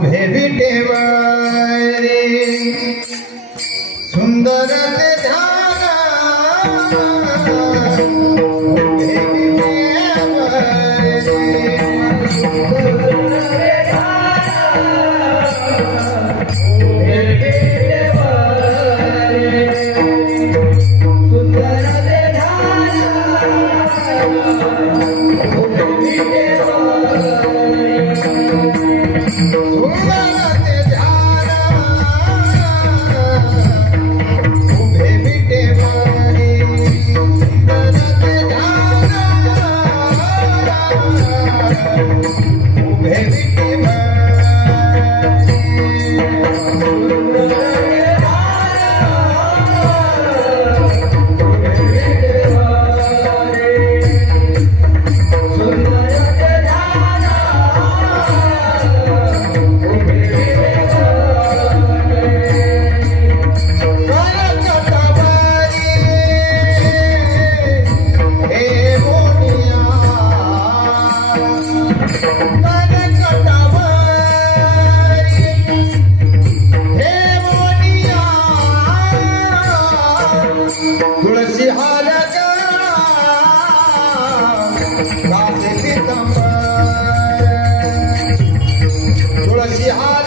उभे विटेवरी सुंदर ते ध्यान उभे तुलसी हार तुलसी हार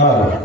Oh,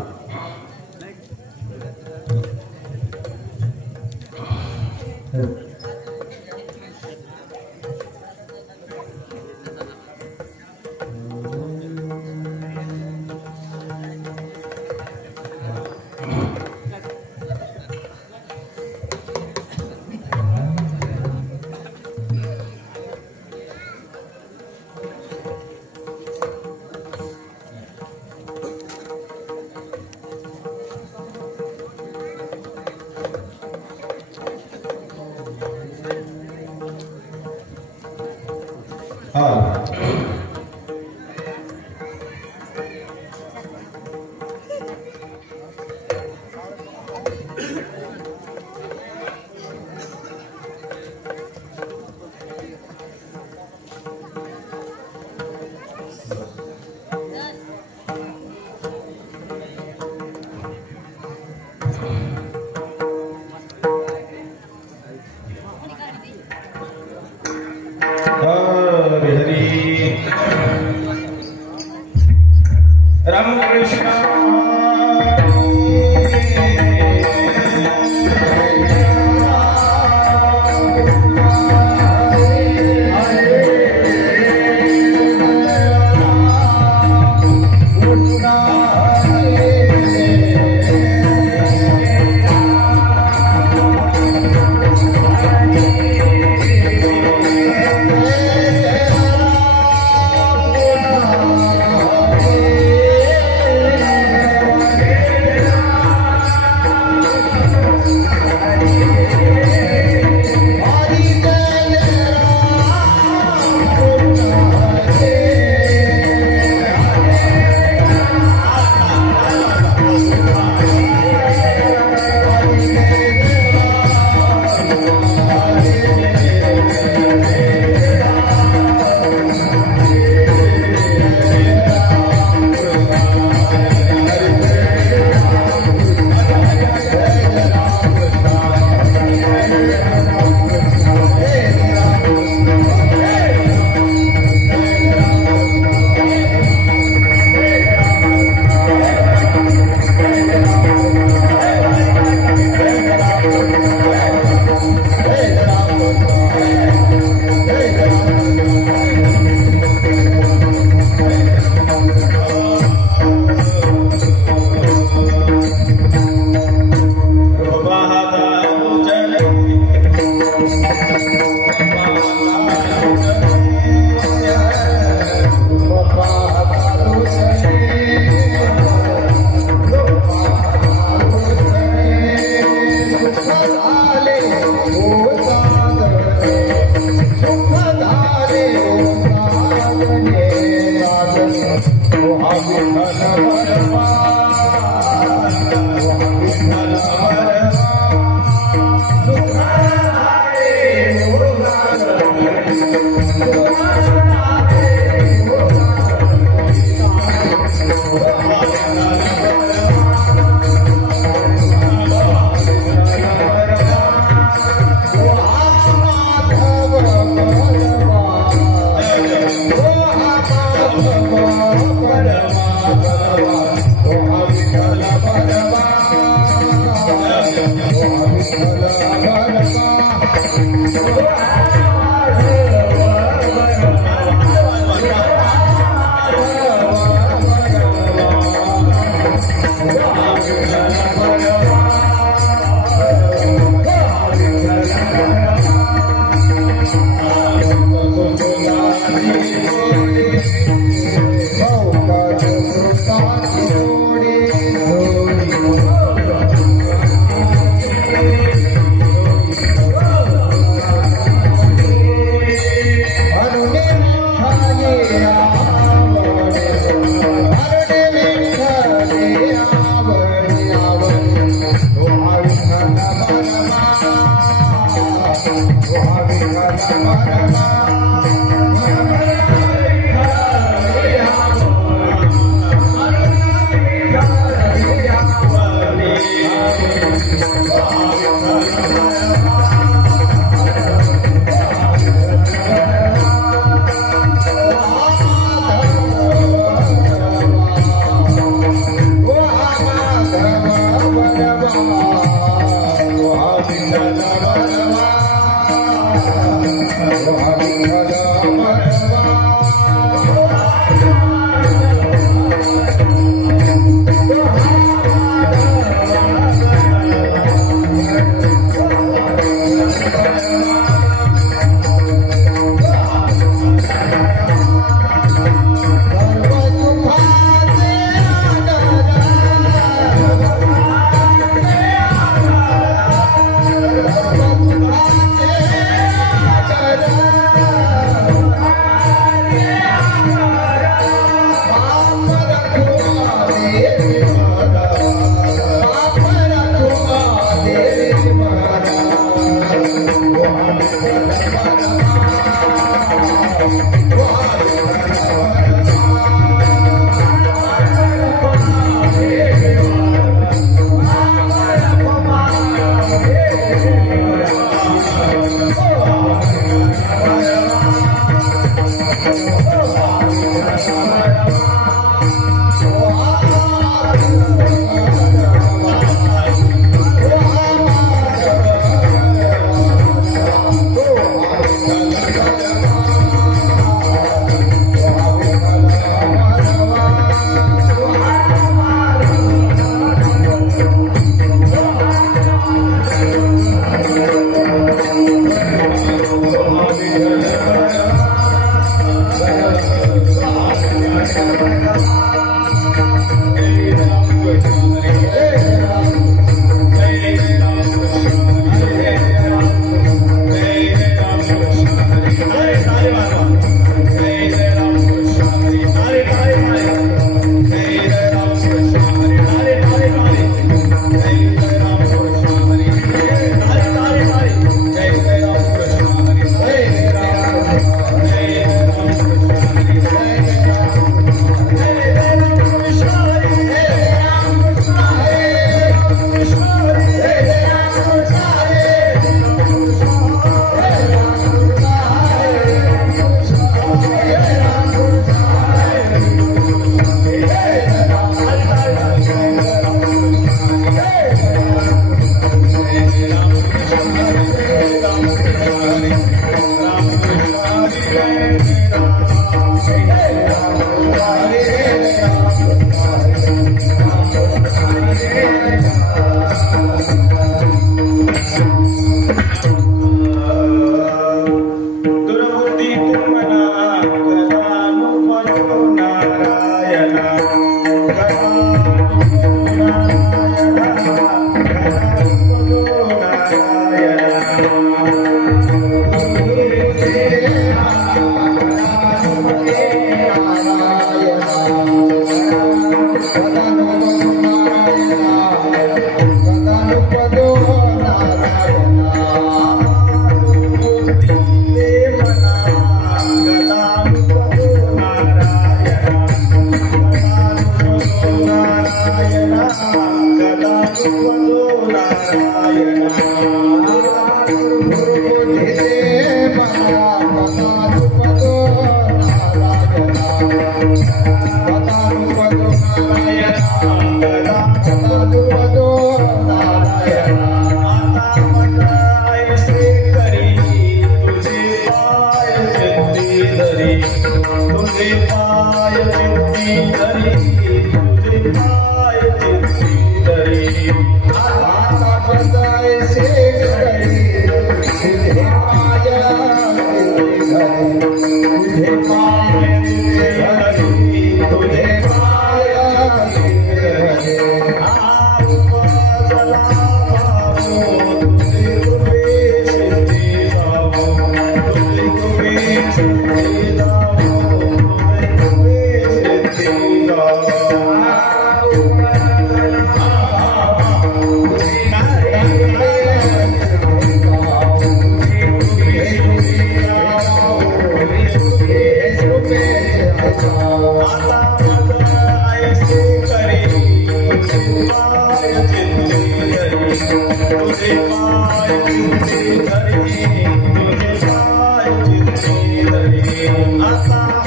Asa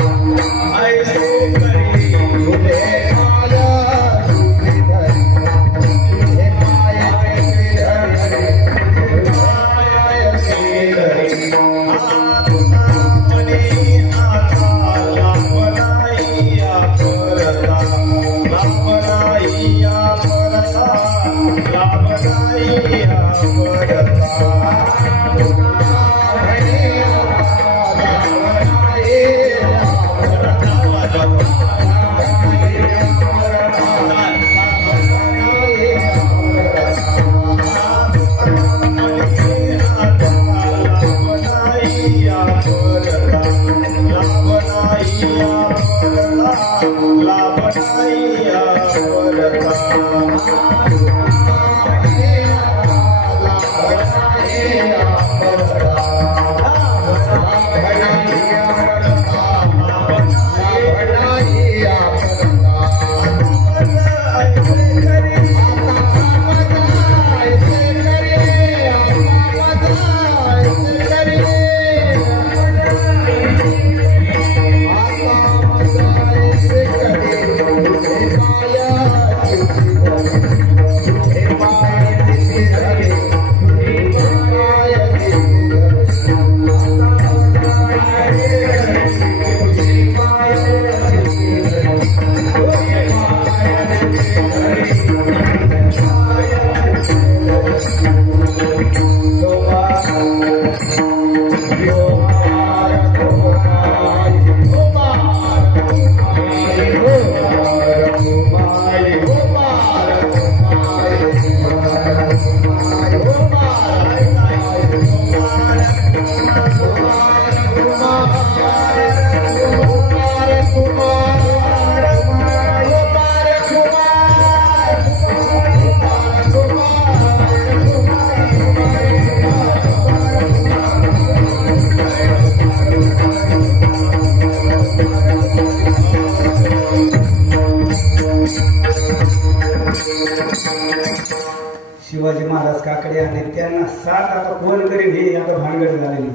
शिवाजी महाराज काकडे आणि त्यांना साथ आता कोण करेल हे आता भानगड झालेली.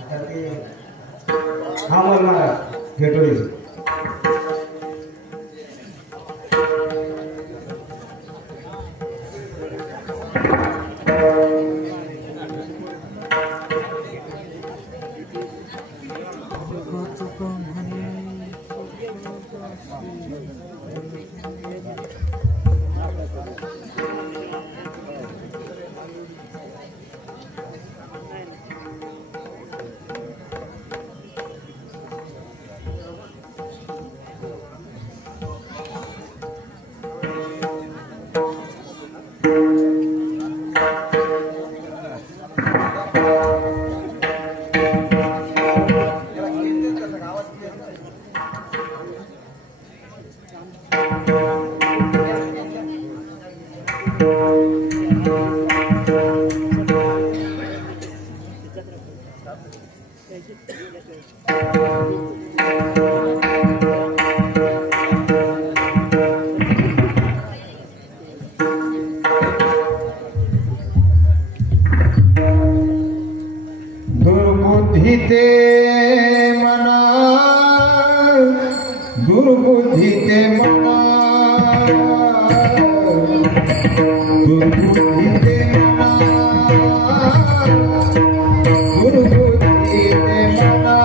आता ते अमर महाराज भेटोली दुर्बुद्धी ते मना दुर्बुद्धी ते मना दुर्बुद्धी ते मना दुर्बुद्धी ते मना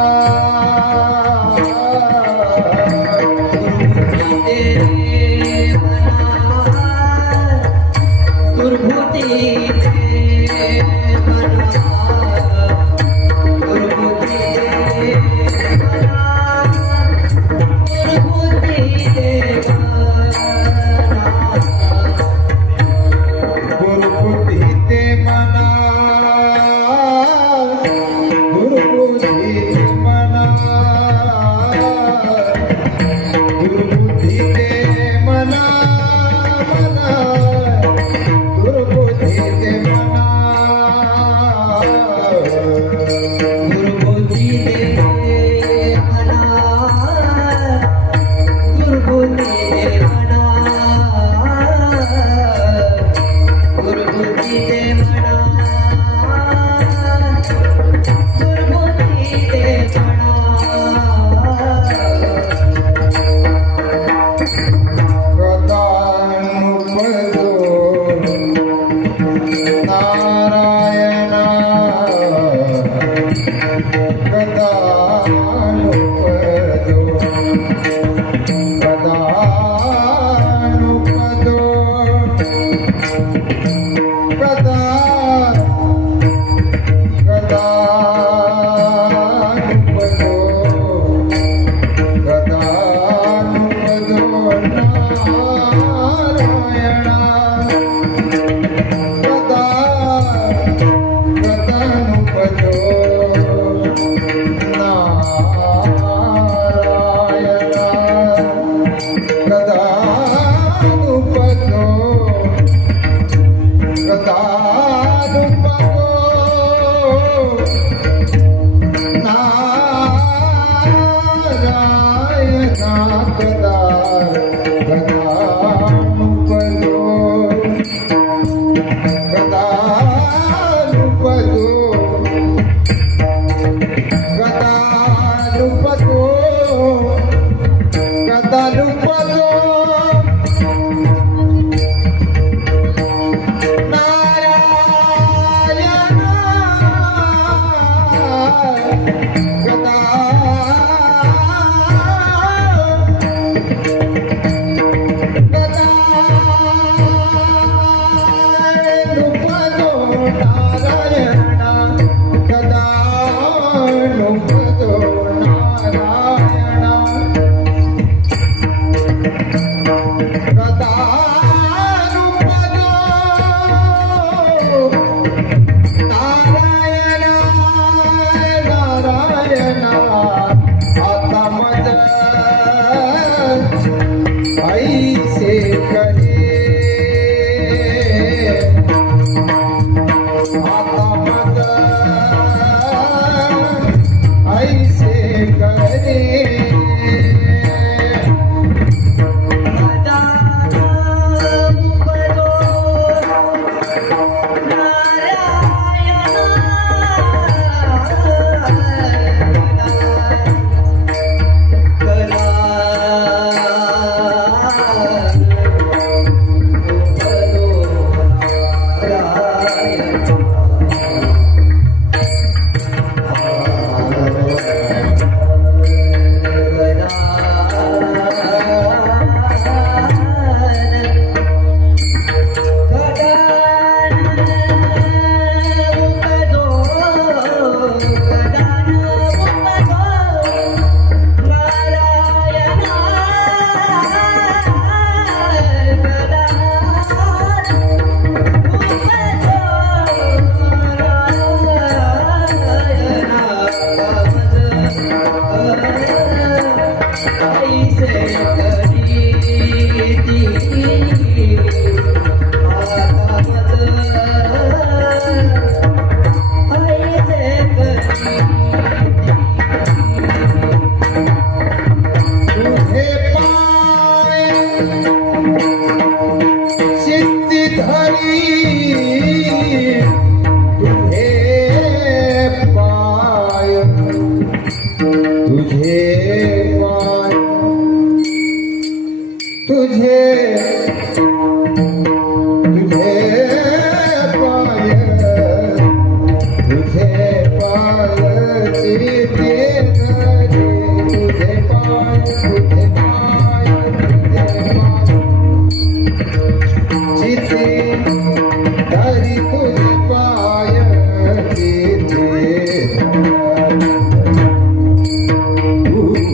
Ooh.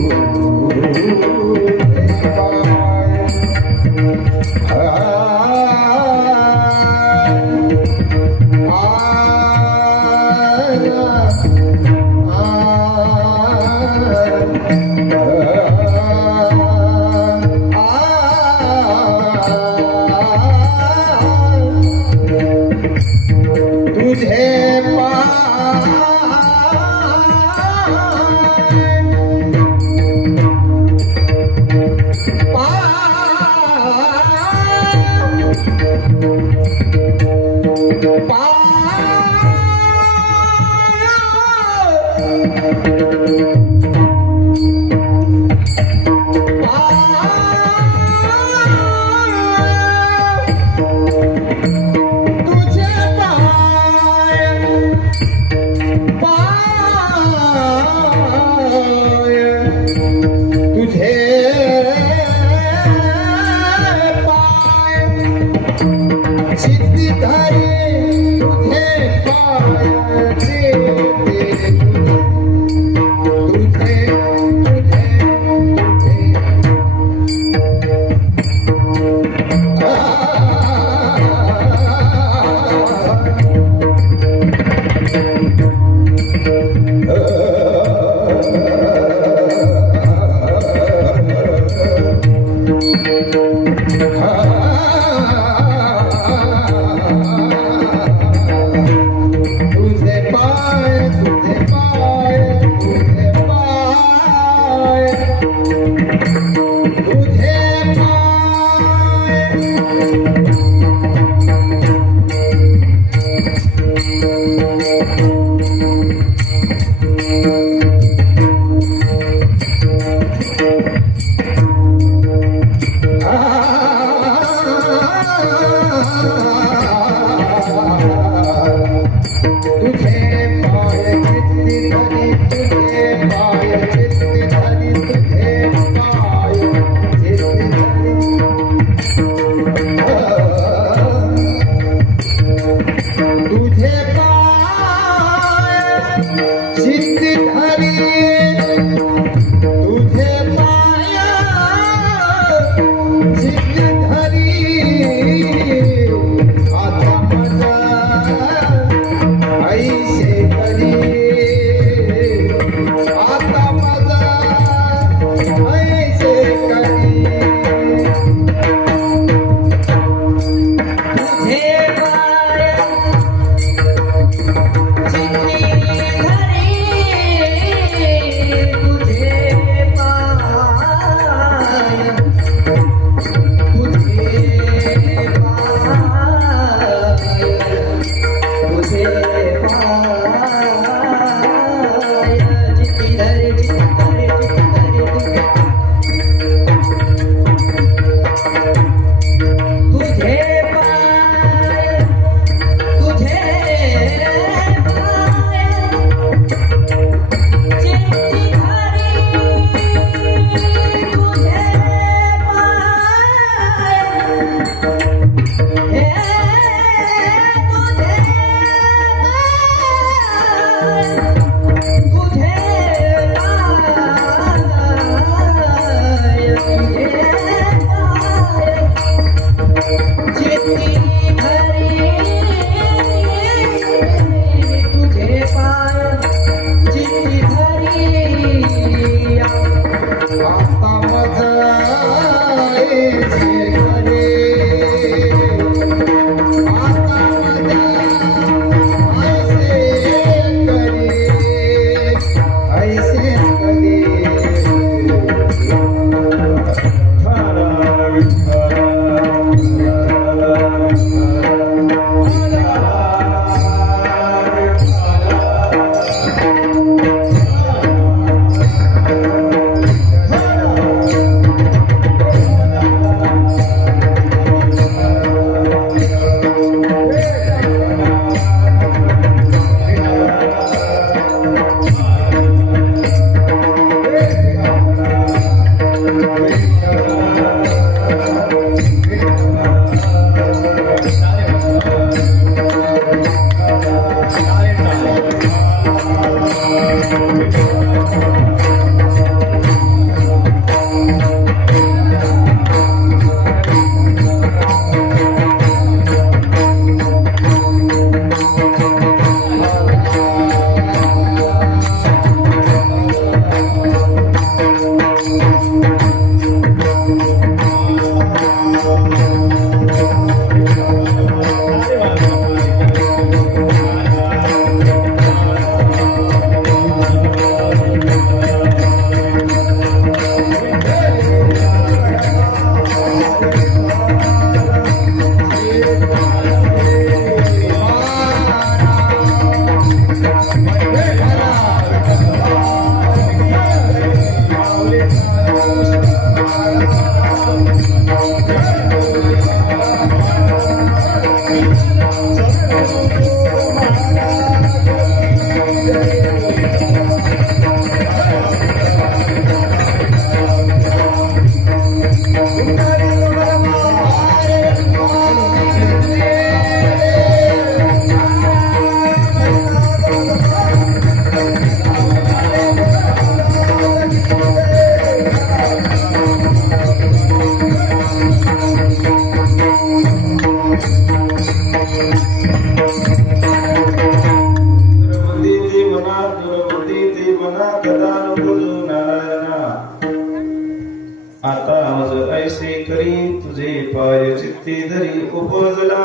आता मज ऐसे करी तुझे पाय चित्ती धरी उपजला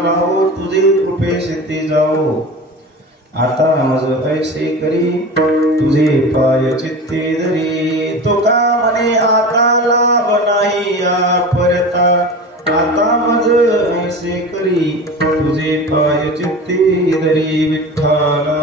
भाऊ तुझे कृपे सिद्धी जाओ आता मज ऐसे करी तुझे पाय चित्ती धरी तो का म्हणे आता लाभ नाही या परता आता मज ऐसे करी तुझे पाय चित्ती धरी विठ्ठला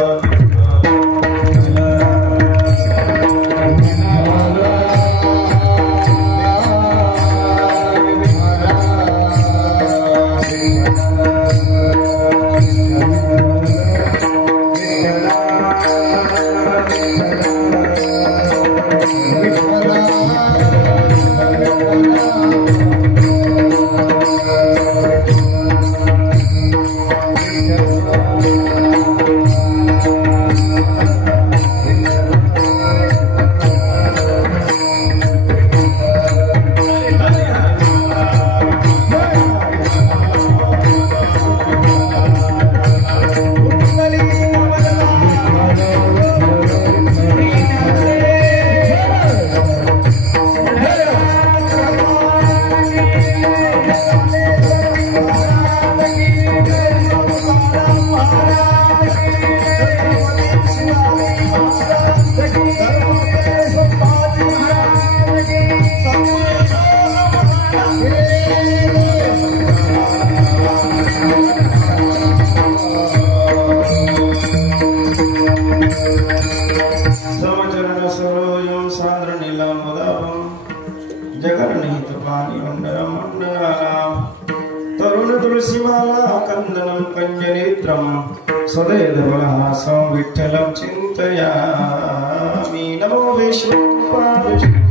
सदैवहासं विठ्ठलं चिन्तयामि नमो विष्णुपादाय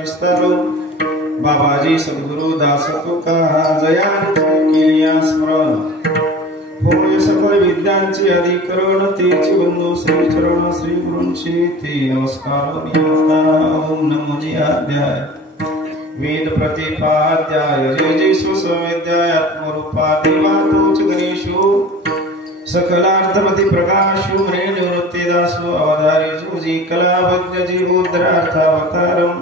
विस्तारो बाबाजी सद्गुरु दास तुका जया केलिया स्मरण होय सकल विद्यांचे अधिकरण तेची बंधू श्री चरण श्री गुरूंची ते नमस्कार ओम नमो अध्याय वेद प्रतिपाद्याय जय जय स्वसंवेद्याय आत्मरूपादेवा तोच गणेशो सकलार्थमति प्रकाशो मने निवृत्तिदासो अवधारी जोजी कलावद्य जीवोद्धरार्थावतारम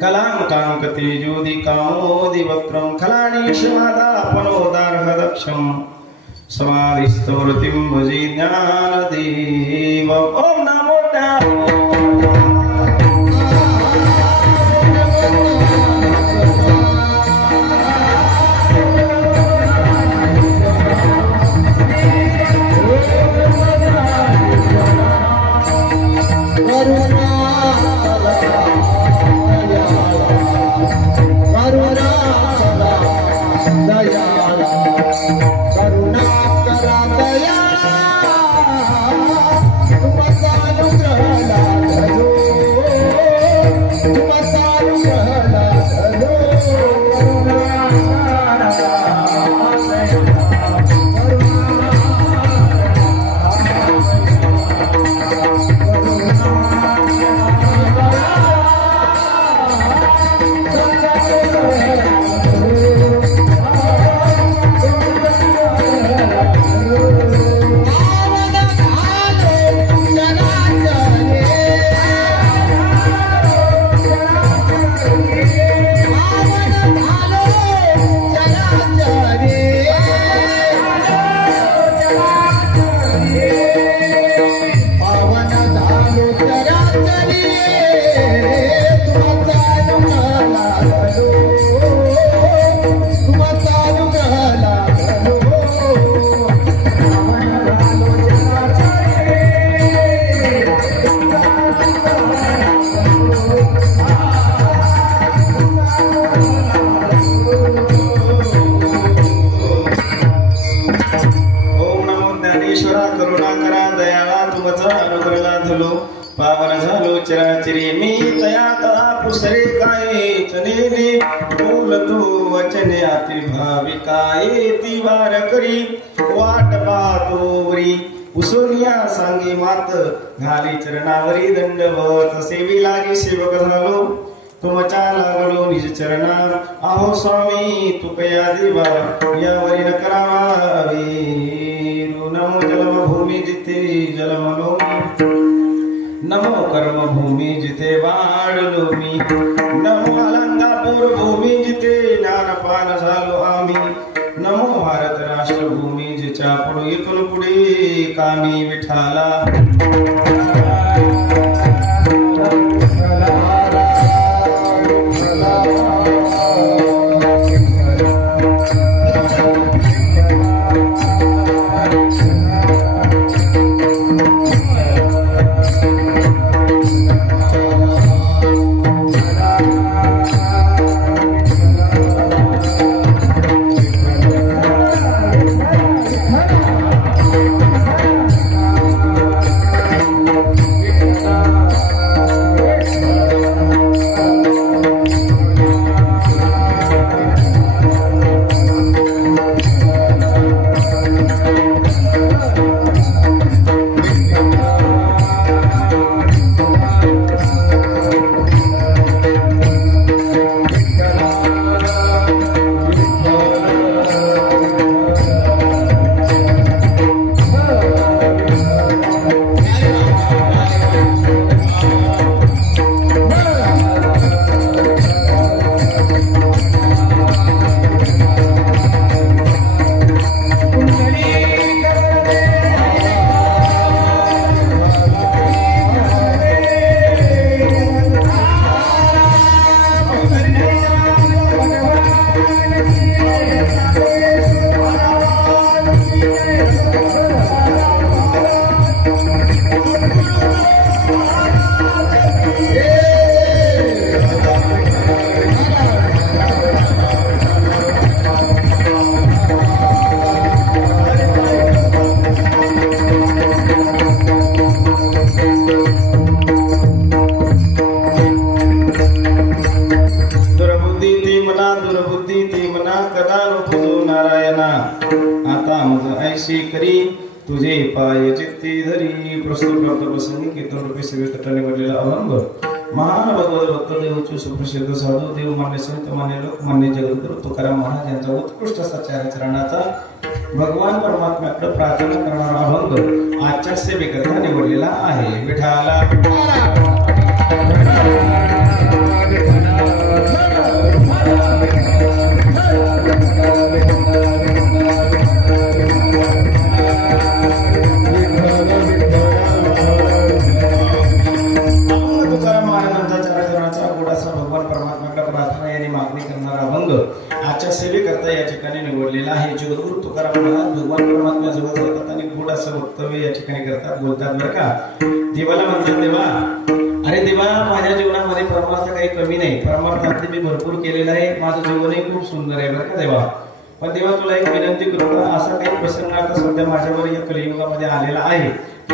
कलांकांकते ज्योति कामोदिवक्त्रम खलानीशमादापनोदार्हदक्षम समाधिस्तोरतिं भजे ज्ञानदेव ओम नमो पावन झालो चराचरी मी तया तळा पुसरे काय चनेने बोल तू वचने अति भाविकाये ती वार करी वाट पाहतोवरी उसोनिया सांगे मात घाली चरणावरी दंडवत सेवी लागी सेवक झालो तुमच्या लागलो निज चरणा आहो स्वामी तुकया देवा यावरी न करावे नमो जलम भूमी जिते जलमलो नमो कर्म भूमी जिथे वाढलो मी नमो अलंकापूर भूमी जिथे ज्ञानपान झालो आम्ही नमो भारत राष्ट्र भूमी जिच्या पुढे इथून पुढे कामी विठाला ऐशी करी तुझे पाय चित्ती धरी. प्रस्तुत प्राप्त प्रसंगी कीर्तन रूपी सेवे कथा निवडलेला अभंग महान भगवत भक्त देवचे सुप्रसिद्ध साधू देव मान्य संत मान्य लोक मान्य जगद्गुरु तुकाराम महाराज यांचा उत्कृष्ट असा चरणाचा भगवान परमात्म्याकडे प्रार्थना करणारा अभंग आजच्या सेवेकरता निवडलेला आहे. विठाला आजच्या सेवेकरता या ठिकाणी निवडलेला आहे. जगद्गुरु तुकाराम महाराज भगवान परमात्मा जवळ जातात आणि गोड असं वक्तव्य या ठिकाणी करतात, बोलतात बरं का. देवाला म्हणतात, देवा अरे देवा माझ्या जीवनामध्ये परमार्थ काही कमी नाही, परमार्थ अगदी मी भरपूर केलेला आहे, माझं जीवनही खूप सुंदर आहे बरं का देवा. पण देवा तुला एक विनंती करू का, असा काही प्रसंग आता सध्या माझ्यावर या कलियुगामध्ये आलेला आहे.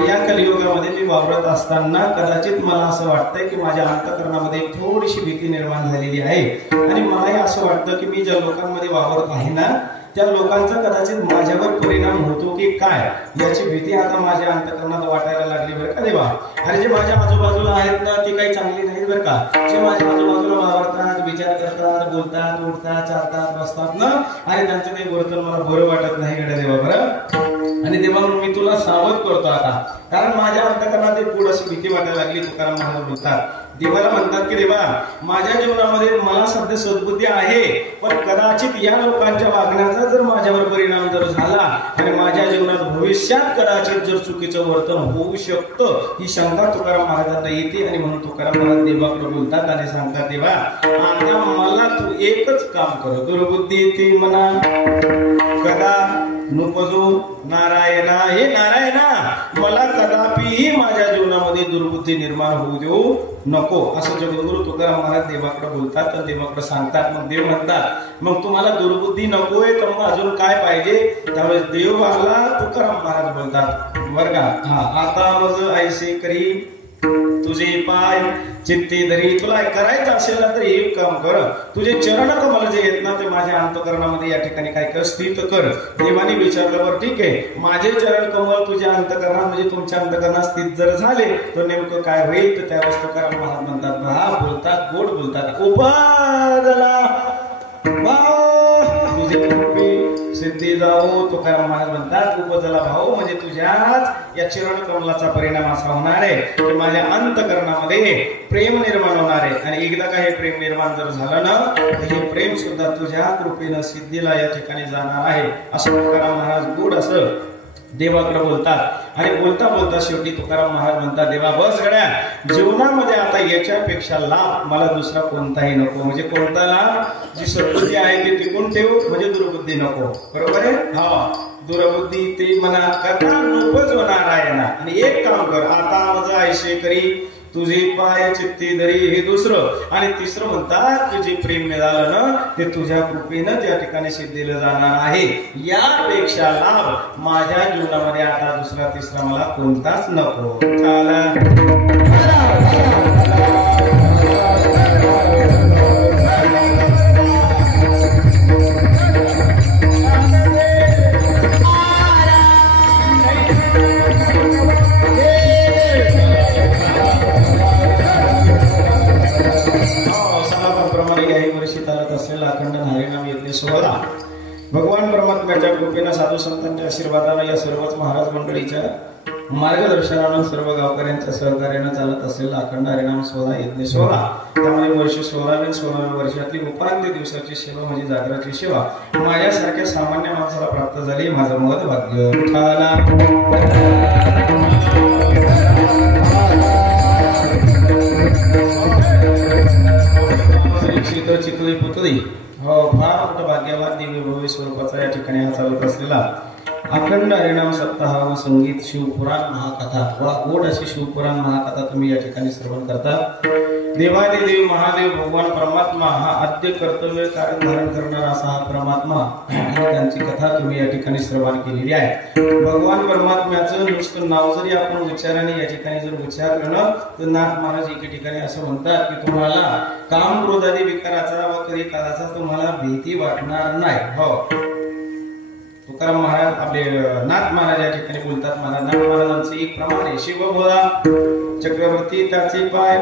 या कलियुगामध्ये मी वावरत असताना कदाचित मला असं वाटतंय की माझ्या अंतःकरणामध्ये थोडीशी भीती निर्माण झालेली आहे आणि मलाही असं वाटतं की मी ज्या लोकांमध्ये वावरत आहे ना त्या लोकांचा कदाचित माझ्यावर परिणाम होतो की काय याची भीती आता माझ्या अंतःकरणात वाटायला लागली बरं का देवा. अरे जे माझ्या आजूबाजूला आहेत ना ती काही चांगली नाहीत बरं का. जे माझ्या आजूबाजूला वावरतात, विचार करतात, बोलतात, उठतात, चालतात, बसतात ना, अरे त्यांचं काही वर्तन मला बरं वाटत नाही गड्या देवा बरं. आणि देवा मी तुला सावध करतो आता, कारण माझ्या अंतःकरणात एक खूप अशी भीती वाटायला लागली. तुकाराम महाराज बोलतात, देवाला म्हणतात की देवा माझ्या जीवनामध्ये मला सध्या सद्बुद्धी आहे, पण कदाचित या लोकांच्या वागण्याचा जर माझ्यावर परिणाम जर झाला आणि माझ्या जीवनात भविष्यात कदाचित जर चुकीचं वर्तन होऊ शकतं ही शंका तुकाराम महाराजांना येते. आणि म्हणून तुकाराम महाराज देवाकडे बोलतात आणि सांगतात, देवा आता मला तू एकच काम कर, दुर्बुद्धी येते मना कदा नुपजो नारायणा. हे नारायणा मला कदापिही माझ्या जीवनामध्ये दुर्बुद्धी निर्माण होऊ देऊ नको असं जगद्गुरु तुकाराम महाराज देवाकडे बोलतात आणि देवाकडे सांगतात. मग देव म्हणतात, मग तुम्हाला दुर्बुद्धी नकोय तर मग अजून काय पाहिजे. त्यावेळेस देवाला तुकाराम महाराज बोलतात बरं का, हा आता मग ऐसे करी तुझे पाय चित्ती धरी. तुला करायचं असेल ना तर एक काम कर, तुझे चरण कमल जे आहेत ना ते माझ्या अंतःकरणामध्ये या ठिकाणी काय कर, स्थित कर. देवाने विचारल्यावर ठीक आहे माझे चरण कमल तुझ्या अंतःकरणात म्हणजे तुमच्या अंतःकरणात स्थित जर झाले तर नेमकं काय होईल. तर त्यावेळेस तुकाराम महाराज म्हणतात, भा बोलतात, गोड बोलतात, उपादला तुझे सिद्धी जाऊ. तुकाराम महाराज म्हणतात, उपजला भाऊ म्हणजे तुझ्याच या चरण कमलाचा परिणाम असा होणार आहे की माझ्या अंतःकरणामध्ये प्रेम निर्माण होणार आहे. आणि एकदा का हे प्रेम निर्माण जर झालं ना तर हे प्रेम सुद्धा तुझ्या कृपेनं सिद्धीला या ठिकाणी जाणार आहे असं तुकाराम महाराज गोड असं देवाकडे बोलतात. आणि बोलता बोलता शेवटी तुकाराम महाराज म्हणतात, देवा बस गड्या जीवनामध्ये आता याच्यापेक्षा लाभ मला दुसरा कोणताही नको. म्हणजे कोणता लाभ, जी सद्बुद्धी आहे ती टिकून ठेवू म्हणजे दुर्बुद्धी नको. बरोबर आहे, हा दुर्बुद्धी ते मना कथा नकोच नारायणा. आणि एक काम कर आता माझं ऐशे करी तुझे पाय चित्ती धरी. हे दुसरं. आणि तिसरं म्हणतात तुझे प्रेम मिळालं ना ते तुझ्या कृपेनं त्या ठिकाणी सिद्धीला जाणार आहे. यापेक्षा लाभ माझ्या जीवनामध्ये आता दुसरा तिसरा मला कोणताच नको. अखंड हरिनाम यज्ञ सोहळा भगवान परमात्म्याच्या कृपेनं साधू संतांच्या आशीर्वादानं या सर्वच महाराज मंडळीच्या मार्गदर्शनानं सर्व गावकऱ्यांच्या सहकार्यानं चालत असलेला अखंड हरिनाम सोहळा यज्ञ सोहळा. त्यामुळे वर्ष 16व्या वर्षातली उपांत्य दिवसाची सेवा म्हणजे जागराची सेवा माझ्यासारख्या सामान्य माणसाला प्राप्त झाली. माझं मत भाग्य. चितळी पुतळी हो फार मोठं भाग्यवान दिव्य भव्य स्वरूपाचा या ठिकाणी हा चालत असलेला अखंड हरिनाम सप्ताह व संगीत शिवपुराण महाकथा वा गोड अशी शिवपुराण महाकथा तुम्ही या ठिकाणी श्रवण करता. देवादिदेव महादेव भगवान परमात्मा हा आद्य कर्तव्य कारण धारण करणारा असा हा परमात्मा त्यांची कथा तुम्ही या ठिकाणी श्रवण केलेली आहे. भगवान परमात्म्याचं नुसतं नाव जरी आपण उच्चाराने या ठिकाणी जर उच्चारलं ना तर नाथ महाराज एके ठिकाणी असं म्हणतात की तुम्हाला काम क्रोध आदी विकाराचा व कधी काळाचा तुम्हाला भीती वाटणार नाही. हो तुकाराम महाराज आपले नाथ महाराज या ठिकाणी बोलतात. महाराज नाथ महाराजांचं एक प्रमाण आहे. शिव बोला चक्रवर्ती त्याचे पाय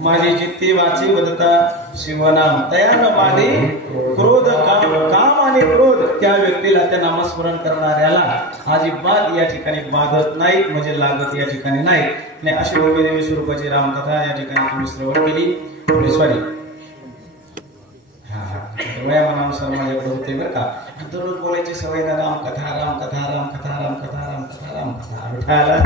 माझी चित्ती वाची बदता शिवनाम तयान माझे क्रोध काम आणि क्रोध त्या व्यक्तीला त्या नामस्मरण करणाऱ्याला अजिबात या ठिकाणी बाधत नाही, म्हणजे लागत या ठिकाणी नाही. आणि अशी भव्यदेवी स्वरूपाची रामकथा या ठिकाणी तुम्ही श्रवण केली. सॉरी वयामानानुसार माझ्याकडे होते बरं का. दररोज बोलायची सवय ना, रामकथा रामकथा रामकथा रामकथा रामकथा रामकथा विठाला.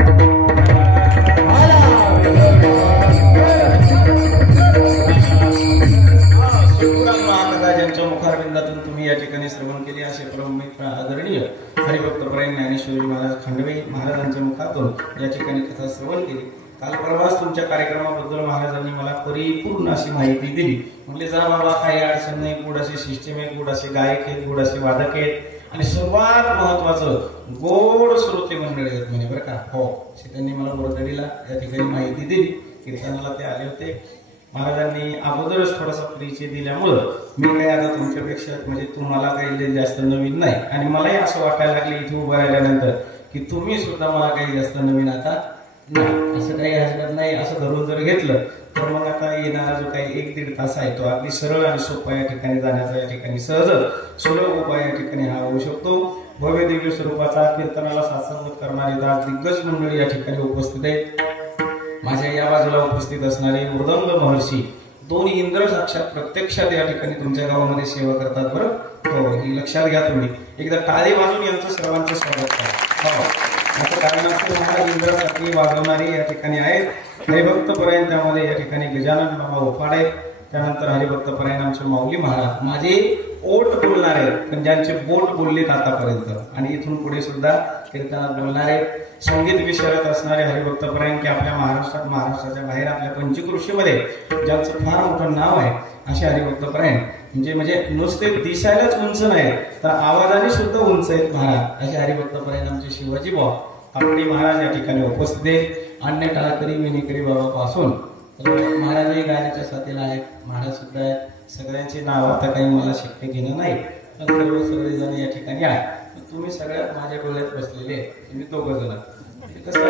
महाकथा ज्यांच्या मुखारविंदातून तुम्ही या ठिकाणी श्रवण केली असे परममित्र आदरणीय हरिभक्तपरायण ज्ञानेश्वरी महाराज खांडवे महाराजांच्या मुखातून या ठिकाणी कथा श्रवण केली. काल परवाच तुमच्या कार्यक्रमाबद्दल महाराजांनी मला परिपूर्ण अशी माहिती दिली. म्हणजे जरा बाबा काही अडचण नाही, गुड असे सिस्टीम आहे, गुड असे गायक आहेत, गुड असे वादक आहेत आणि सर्वात महत्वाचं गोड श्रोते मंडळी आहेत म्हणे बरं का. हो, त्यांनी मला बोरदडीला या ठिकाणी माहिती दिली. कीर्तनाला ते आले होते. महाराजांनी अगोदरच थोडासा परिचय दिल्यामुळं मी काही आता तुमच्यापेक्षा म्हणजे तुम्हाला काही जास्त नवीन नाही. आणि मलाही असं वाटायला लागले इथे उभं राहिल्यानंतर की तुम्ही सुद्धा मला काही जास्त नवीन आता नाही, असं काही हरकत नाही. असं धरून जर घेतलं तर मग आता येणारा जो काही 1-1.5 तास आहे तो अगदी सरळ आणि सोपा या ठिकाणी जाण्याचा या ठिकाणी सहज सुलभ उपाय या ठिकाणी हा होऊ शकतो. भव्य दिव्य स्वरूपाचा कीर्तनाला साथसंगत करणारे दास दिग्गज मंडळी या ठिकाणी उपस्थित आहेत. माझ्या या बाजूला उपस्थित असणारे मृदंग महर्षी दोन्ही इंद्र साक्षात प्रत्यक्षात या ठिकाणी तुमच्या गावामध्ये सेवा करतात बरं. हो, ही लक्षात घ्या तुम्ही. एकदा टाळी वाजून यांचं सर्वांचं स्वागत करा. हो, असं कारणास्तव महाराज इंद्रासाठी वाजवणारे या ठिकाणी आहेत. हरिभक्तपरायण त्यामध्ये या ठिकाणी गजानन बाबा उफाड आहेत. त्यानंतर हरिभक्तपरायण आमचे माऊली महाराज माझे ओठ बोलणार आहेत, पण ज्यांचे बोट बोललेत आतापर्यंत आणि इथून पुढे सुद्धा कीर्तनात बोलणार आहेत. संगीत विशारद असणारे हरिभक्तपरायण की आपल्या महाराष्ट्रात महाराष्ट्राच्या बाहेर आपल्या पंचकृषीमध्ये ज्यांचं फार मोठं नाव आहे असे हरिभक्तपरायण म्हणजे नुसते दिसायलाच उंच नाही तर आवाजाने सुद्धा उंच आहेत महाराज असे हरिभक्तपरायण आमचे शिवाजी बाबा आपले महाराज या ठिकाणी उपस्थित आहेत. अन्य टाळकरी मिनिकरी बाबापासून महाराजही गाण्याच्या साथीला आहेत, महाराज सुद्धा आहेत. सगळ्यांची नाव आता काही मला शक्य घेणं नाही, सर्व सगळेजण या ठिकाणी आहेत. तुम्ही सगळ्यात माझ्या डोळ्यात बसलेले आहेत. तुम्ही 2 जण कसं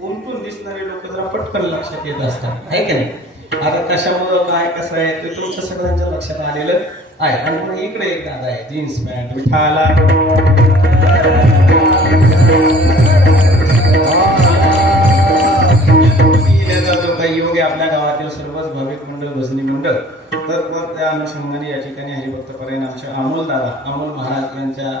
उंटून दिसणारे लोक जरा पटकन लक्षात येत असतात आहे की नाही. आता कशामुळं काय कसं आहे ते तुमच्या सगळ्यांच्या लक्षात आलेलं आहे. आणि मग इकडे एक दादा आहे जीन्स पॅन्ट विठाला. जो काही योग आहे आपल्या गावातील सर्वच भाविक मंडळ भजनी मंडळ तर त्या अनुषंगाने या ठिकाणी हरिभक्तपरायण आमचे अमोल महाराज यांच्या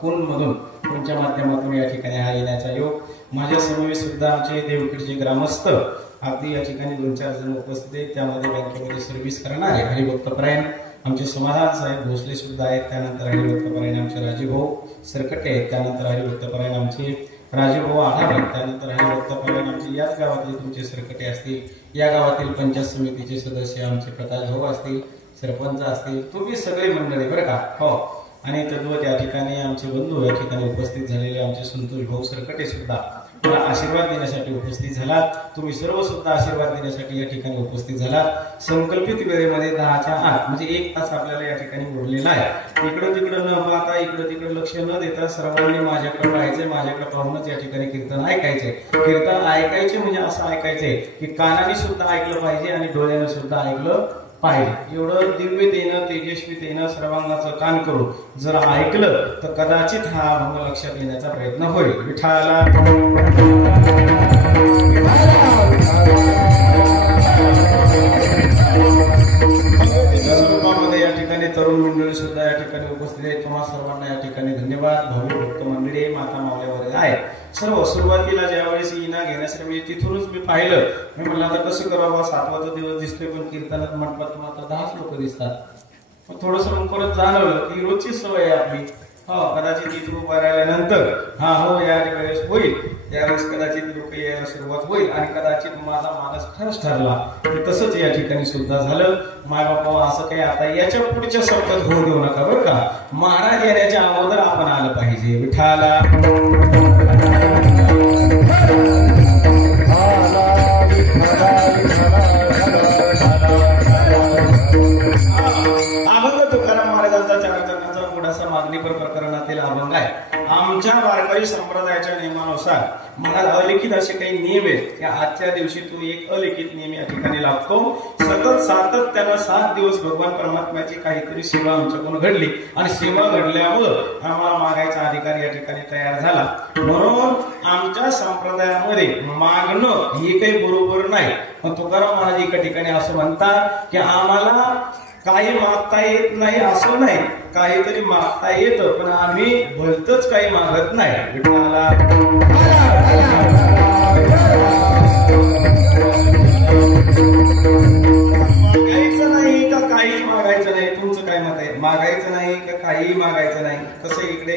फोन मधून तुमच्या माध्यमातून या ठिकाणी हा येण्याचा योग. माझ्या समवेत सुद्धा आमचे देवकीचे ग्रामस्थ अगदी या ठिकाणी 2-4 जण उपस्थित आहेत. त्यामध्ये बँकेमध्ये सर्व्हिस करणारे हरिभक्तपरायण आमचे समाधान साहेब भोसले सुद्धा आहेत. त्यानंतर हरिभक्तपरायण आमचे राजूभाऊ सरकटे आहेत. त्यानंतर हरिभक्तपरायण आमचे राजूभाऊ आढावे. त्यानंतर हरिभक्तपरायण आमचे याच गावातले तुमचे सरकटे असतील, या गावातील पंचायत समितीचे सदस्य आमचे प्रकाश भाऊ असतील, सरपंच असतील, तुम्ही सगळे मंडळी बरं का. हो, आणि तद्वत या ठिकाणी आमचे बंधू या ठिकाणी उपस्थित झालेले आमचे संतोष भाऊ सरकटे सुद्धा मला आशीर्वाद देण्यासाठी उपस्थित झालात. तुम्ही सर्व सुद्धा आशीर्वाद देण्यासाठी या ठिकाणी उपस्थित झालात. संकल्पित वेळेमध्ये 10च्या आत म्हणजे 1 तास आपल्याला या ठिकाणी उरलेला आहे. इकडं तिकडं न पाहता इकडं तिकडं लक्ष न देता सर्वांनी माझ्याकडे राहायचंय, माझ्याकडे पाहूनच या ठिकाणी कीर्तन ऐकायचंय. कीर्तन ऐकायचे म्हणजे असं ऐकायचंय की कानाने सुद्धा ऐकलं पाहिजे आणि डोळ्याने सुद्धा ऐकलं पाहिजे. एवढं दिव्यतेनं तेजस्वीतेनं सर्वांगाचं कान करून जर ऐकलं तर कदाचित हा अभंग लक्षात येण्याचा प्रयत्न होईल. विठाला स्वरूपामध्ये या ठिकाणी तरुण मंडळी सुद्धा या ठिकाणी उपस्थित आहेत. तुम्हा सर्वांना या ठिकाणी धन्यवाद. भाऊ भक्त मंडळी माता मावल्यावर आहे सर्व. सुरुवातीला ज्यावेळेस इना घेण्यासाठी तिथूनच मी पाहिलं. मी म्हणलं आता कसं करावं, 7वाचा दिवस दिसतोय पण कीर्तनात मंडपात मात्र 10च लोक दिसतात. थोडस मग परत जाणवलं की रोजची सवय आहे आपली. हो, कदाचित इथून उभा राहिल्यानंतर हो या वेळेस होईल, त्यावेळेस कदाचित लोक यायला सुरुवात होईल आणि कदाचित माझा मानस खरंच ठरला की तसंच या ठिकाणी सुद्धा झालं. माय बापा असं काही आता याच्या पुढच्या सप्ताहात होऊ देऊ नका बरं का. महाराज येण्याच्या अगोदर आपण आलं पाहिजे. विठाला अभंग तुकाराम महाराजांचा 4 चरणाचा मोडासा मागणीपर प्रकरणातील अभंग काय आमच्या वारकरी संप्रदायाच्या नियमानुसार मला अलिखित असे काही नियम आहेत की आजच्या दिवशी तू एक अलिखित नियम या ठिकाणी लागतो. सतत सातत्यानं 7 दिवस भगवान परमात्म्याची काहीतरी सेवा आमच्याकडून घडली आणि सेवा घडल्यामुळं आम्हाला मागायचा अधिकार या ठिकाणी तयार झाला. म्हणून आमच्या संप्रदायामध्ये मागणं हे काही बरोबर नाही. पण तुकाराम महाराज एका ठिकाणी असं म्हणतात की आम्हाला काही मागता येत नाही असं नाही, काहीतरी मागता येतं पण आम्ही भलतच काही मागत नाही. विठ्ठला मागायचं नाही का काहीच मागायचं नाही? तुमचं काय मत आहे? मागायचं नाही का काहीही मागायचं नाही? कसं इकडे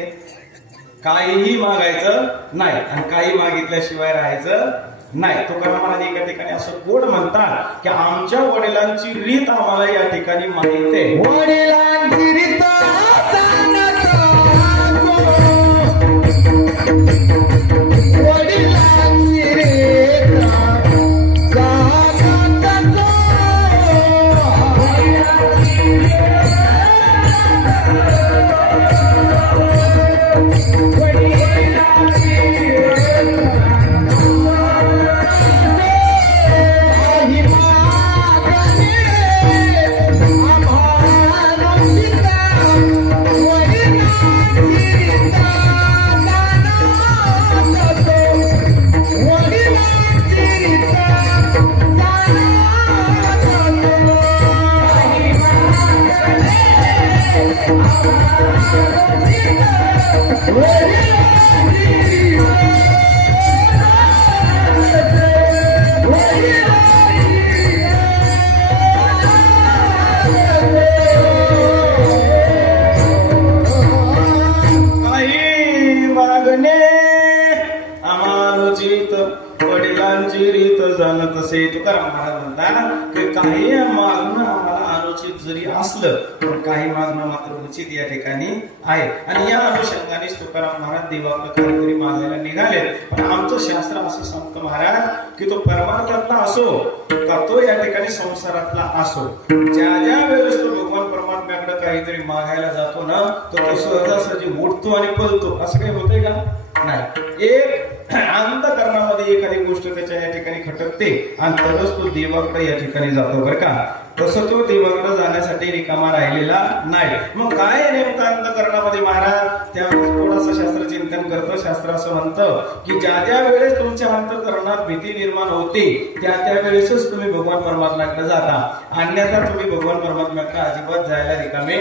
काहीही मागायचं नाही आणि काही मागितल्याशिवाय राहायचं नाही. तुकाराम महाराज एका ठिकाणी असं गोड म्हणतात की आमच्या वडिलांची रीत आम्हाला या ठिकाणी माहित आहे. वडिलांची रीत वडिलांची रीत वडिलांची रीत जाणत असे. तुकाराम महाराज म्हणतात की काही मागणं आम्हाला अनुचित जरी असलं पण काही मागणं मात्र उचित या ठिकाणी आहे. आणि या अनुषंगानेच तुकाराम महाराज देवाकडे काहीतरी मागायला निघाले. पण आमचं शास्त्र असं सांगतं महाराज की तो परमार्थातला असो का तो या ठिकाणी संसारातला असो, ज्या ज्या वेळेस तो भगवान परमात्म्याकडे काहीतरी मागायला जातो ना तो सहजासहजी उठतो आणि पळतो. असं काही होतंय का? नाही. एक अंतःकरणामध्ये एखादी गोष्ट त्याच्या या ठिकाणी खटकते आणि तरच तो देवाकडे या ठिकाणी जातो बरं का. तसं तो देवाकडे जाण्यासाठी रिकामा राहिलेला नाही. मग काय नेमकं अंतःकरणामध्ये महाराज त्यावेळेस थोडंसं शास्त्र चिंतन करतं. शास्त्र असं म्हणतं की ज्या ज्या वेळेस तुमच्या अंतःकरणात भीती निर्माण होते त्या त्या वेळेसच तुम्ही भगवान परमात्म्याकडे जाता, अन्यथा तुम्ही भगवान परमात्म्याकडे अजिबात जायला रिकामे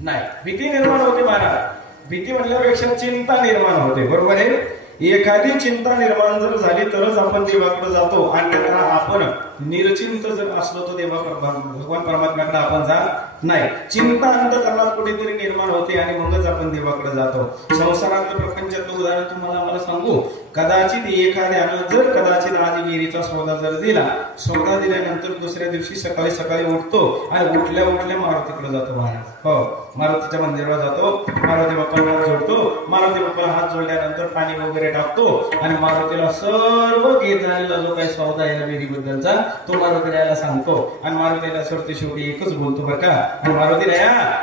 नाही. भीती निर्माण होते महाराज. भीती म्हणल्यापेक्षा चिंता निर्माण होते. बरोबर आहे. एखादी चिंता निर्माण जर झाली तरच आपण देवाकडे जातो, अन्यथा आपण निर्चिंत जर असलो तर भगवान परमात्म्याकडे आपण जात नाही. चिंता अंतःकरणात कुठेतरी निर्माण होते आणि मगच आपण देवाकडे जातो. संसारातलं प्रपंचातलं उदाहरण तुम्हाला आम्हाला सांगू. कदाचित एखाद्यानं जर कदाचित आज विहिरीचा सौदा जर दिला, सौदा दिल्यानंतर दुसऱ्या दिवशी सकाळी सकाळी उठतो आणि उठल्या उठल्या मारुतीकडे जातो महाराज. हो, मारुतीच्या मंदिरावर जातो, मारुती बाप्पाला हात जोडतो, मारुती बाप्पाला हात जोडल्यानंतर पाणी वगैरे टाकतो आणि मारुतीला सर्व घेत झालेला जो काही सौदा आहे विहिरीबद्दलचा तो मारुतीला सांगतो आणि मारुतीला सरते शेवटी एकच बोलतो बरं का. आणि मारुतीला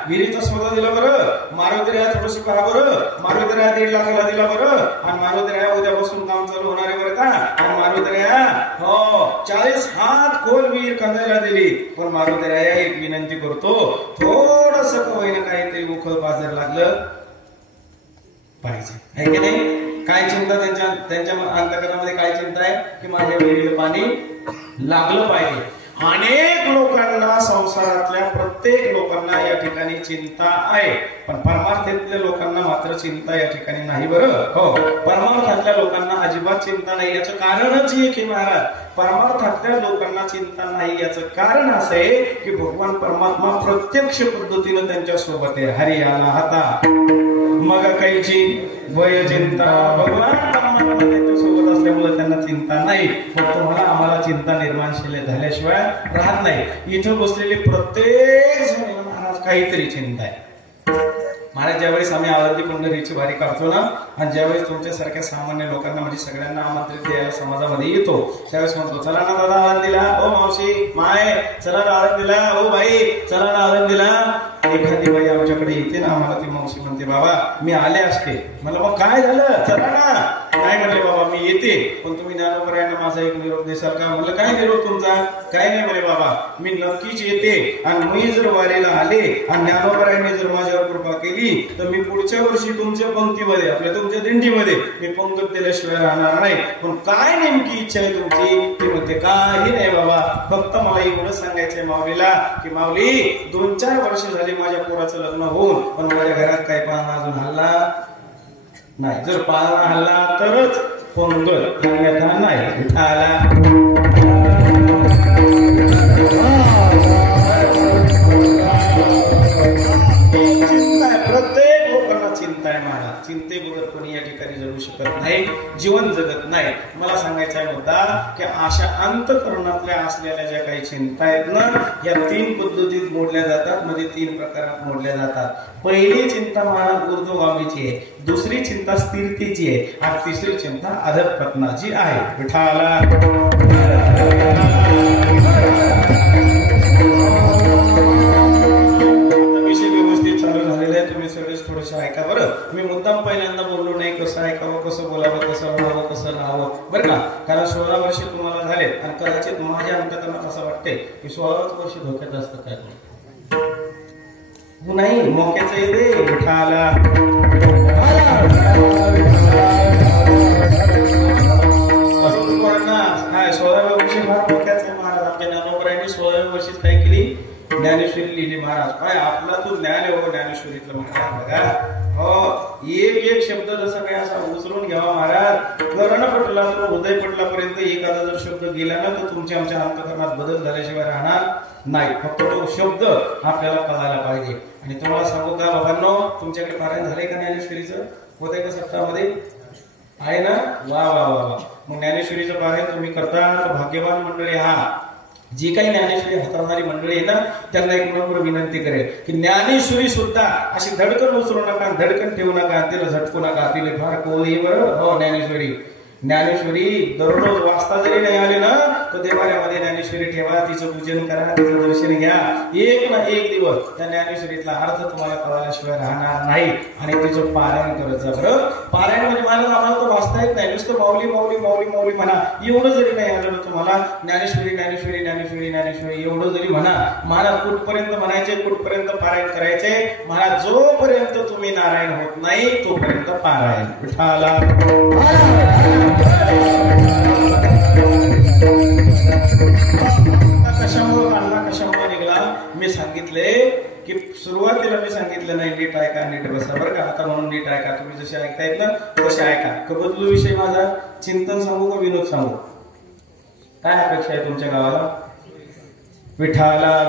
विहिरीचा सौदा दिला बरं, मारुतीला थोडस करा बरं, मारुतीला 1.5 लाखाला दिला बरं आणि मारुतीला उद्यापासून काम चालू होणार आहे बरं का. आणि मारुतीला हो 40 हात खोल विहीर खंदायला दिली. पण मारुतीला एक विनंती करतो, थोडस होईना काहीतरी उखळ बाजार लागलं पाहिजे, आहे की नाही. काय चिंता त्यांच्या अंतःकरणामध्ये काय चिंता आहे की माझ्या विहिरीला पाणी लागलं पाहिजे. अनेक लोकांना संसारातल्या प्रत्येक लोकांना या ठिकाणी चिंता आहे, पण परमार्थातल्या लोकांना मात्र चिंता या ठिकाणी नाही बरं. हो, परमार्थातल्या लोकांना अजिबात चिंता नाही. याचं कारणच एक आहे महाराज. परमार्थातल्या लोकांना चिंता नाही याचं कारण असं आहे की भगवान परमात्मा प्रत्यक्ष पद्धतीनं त्यांच्या सोबत आहे. हरी आला हाता मग काहीची वय चिंता. भगवान परमात्मा त्यांच्या सोबत असल्यामुळे त्यांना चिंता नाही. पण तुम्हाला आम्हाला चिंता निर्माण झाल्याशिवाय राहत नाही. इथं बसलेले प्रत्येक जण महाराज काहीतरी चिंता आहे. महाराज ज्यावेळेस आम्ही आळंदी पंढरीची वारी काढतो ना आणि ज्यावेळेस तुमच्यासारख्या सामान्य लोकांना म्हणजे सगळ्यांना आमंत्रित द्यायला समाजामध्ये येतो त्यावेळेस म्हणतो चला ना दादा आळंदीला, ओ मावशी माय चला ना आळंदीला, ओ भाई चला ना आळंदीला. एखादी बाई आमच्याकडे येते ना, आम्हाला ती मावशी म्हणते बाबा मी आले असते. मला मग काय झालं, चला ना. नाही म्हणले बाबा मी येते, पण तुम्ही ज्ञानोबरायांना माझा एक निरोप देसाल का? म्हणलं काय निरोप तुमचा? काय नाही म्हणे बाबा मी नक्कीच येते, आणि मी जर वारीला आले आणि ज्ञानोबरायांनी जर माझ्यावर कृपा केली तर मी पुढच्या वर्षी तुमच्या पंक्तीमध्ये, आपल्या तुमच्या दिंडीमध्ये मी पंगत दिल्याशिवाय राहणार नाही. पण काय नेमकी इच्छा आहे तुमची? ती म्हणते काही नाही बाबा, फक्त मला एवढं सांगायचंय माऊलीला की माऊली 2-4 वर्ष झाली माझ्या पोराचं लग्न होऊन, पण माझ्या घरात काही पाहुणा अजून हल्ला नाही. जर पाहुणा हल्ला तरच पंगत, अन्यथा नाही. विठाला प्रत्येक लोकांना चिंता आहे महाराज. चिंतेबरोबर कोणी या ठिकाणी जगू शकत नाही, जीवन जगत नाही. मला सांगायचा आहे मुद्दा की अशा अंतःकरणातल्या असलेल्या ज्या काही चिंता आहेत ना, या 3 पद्धतीत मोडल्या जातात, म्हणजे 3 प्रकारात मोडल्या जातात. पहिली चिंता महाराज ऊर्ध्वगामीची आहे, दुसरी चिंता स्थिरतेची आहे, आणि तिसरी चिंता अधःपतनाची आहे. विठाला थोडंसं ऐका बरं. मी मुद्दाम पहिल्यांदा बोललो नाही, कसं ऐकावं, कसं बोलावं, कसं म्हणावं, कसं राहावं, बरं का. कारण 16 वर्ष तुम्हाला झाले, आणि कदाचित माझ्या अंतकरणात असं वाटते की 16 वर्ष धोक्यात असतं काय नाही, मोक्याचं येते. विठाला काय 16व्या वर्षी फार मोक्याचं आहे महाराज. आमच्या ज्ञानोबरायांनी 16व्या वर्षीच काय केली, ज्ञानेश्वरी लिहिली महाराज. काय आपला तो ज्ञान आहे हो ज्ञानेश्वरीतलं महाराज. बघा हो, एक शब्द जसा काय असा उचलून घ्यावा महाराज. गरण पटला तो हृदय पटलापर्यंत एखादा जर शब्द गेला ना, तर तुमच्या आमच्या अंतःकरणात बदल झाल्याशिवाय राहणार नाही. फक्त तो शब्द आपल्याला कळायला पाहिजे. आणि तुम्हाला सांगू का बाबांनो, तुमच्याकडे पारायण झालंय का ज्ञानेश्वरीचं? होतंय का सप्ताहामध्ये? आहे ना? वा वा वा वा. मग ज्ञानेश्वरीचं पारायण तुम्ही करता तर भाग्यवान मंडळी. हा जी काही ज्ञानेश्वरी हाताळणारी मंडळी आहे ना, त्यांना एक नम्र विनंती करेल की ज्ञानेश्वरी सुद्धा अशी धडकन उचलू नका, धडकन ठेवू नका, तिला झटकू नका. तिला फार कोळी बरोबर हो ज्ञानेश्वरी दररोज वाचता जरी नाही आले ना, तर देवाऱ्यामध्ये ज्ञानेश्वरी ठेवा, तिचं पूजन करा, तिचं दर्शन घ्या. एक ना एक दिवस त्या ज्ञानेश्वरीतला अर्थ तुम्हाला कळाल्याशिवाय राहणार नाही. आणि तिचं पारायण करत जा बरं. पारायण म्हणजे आम्हाला तर वाचता येत नाही, नुसतं माऊली माऊली माऊली माऊली म्हणा, एवढं जरी नाही आलं तुम्हाला, ज्ञानेश्वरी ज्ञानेश्वरी ज्ञानेश्वरी ज्ञानेश्वरी एवढं जरी म्हणा. महाराज कुठपर्यंत म्हणायचे, कुठपर्यंत पारायण करायचे? महाराज जोपर्यंत तुम्ही नारायण होत नाही तोपर्यंत पारायण. विठाला कशामुळे काढला, कशामुळे निघाला? मी सांगितले की सुरुवातीला मी सांगितलं नाही नीट ऐका, नीट बसा बरं का. आता म्हणून नीट ऐका, तुम्ही जसे ऐकतायत ना तसे ऐका. बदलू विषय माझा चिंतन सांगू का विनोद सांगू? काय अपेक्षा आहे तुमच्या गावाला? विठाला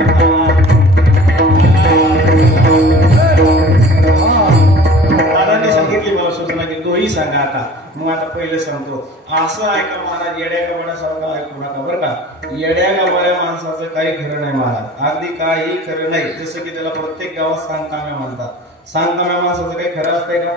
दादांनी सांगितली मला सूचना की तोही सांगा आता. मग आता पहिलं सांगतो, असं ऐका महाराज, येड्या गबाड्यासारखं ऐकू नका बरं का. येड्या गबाड्या माणसाचं काही खरं नाही महाराज, अगदी काही खरं नाही. जसं की त्याला प्रत्येक गावात सांगकाम्या म्हणतात. सांगकाम्या माणसाचं काही खरं असतंय का?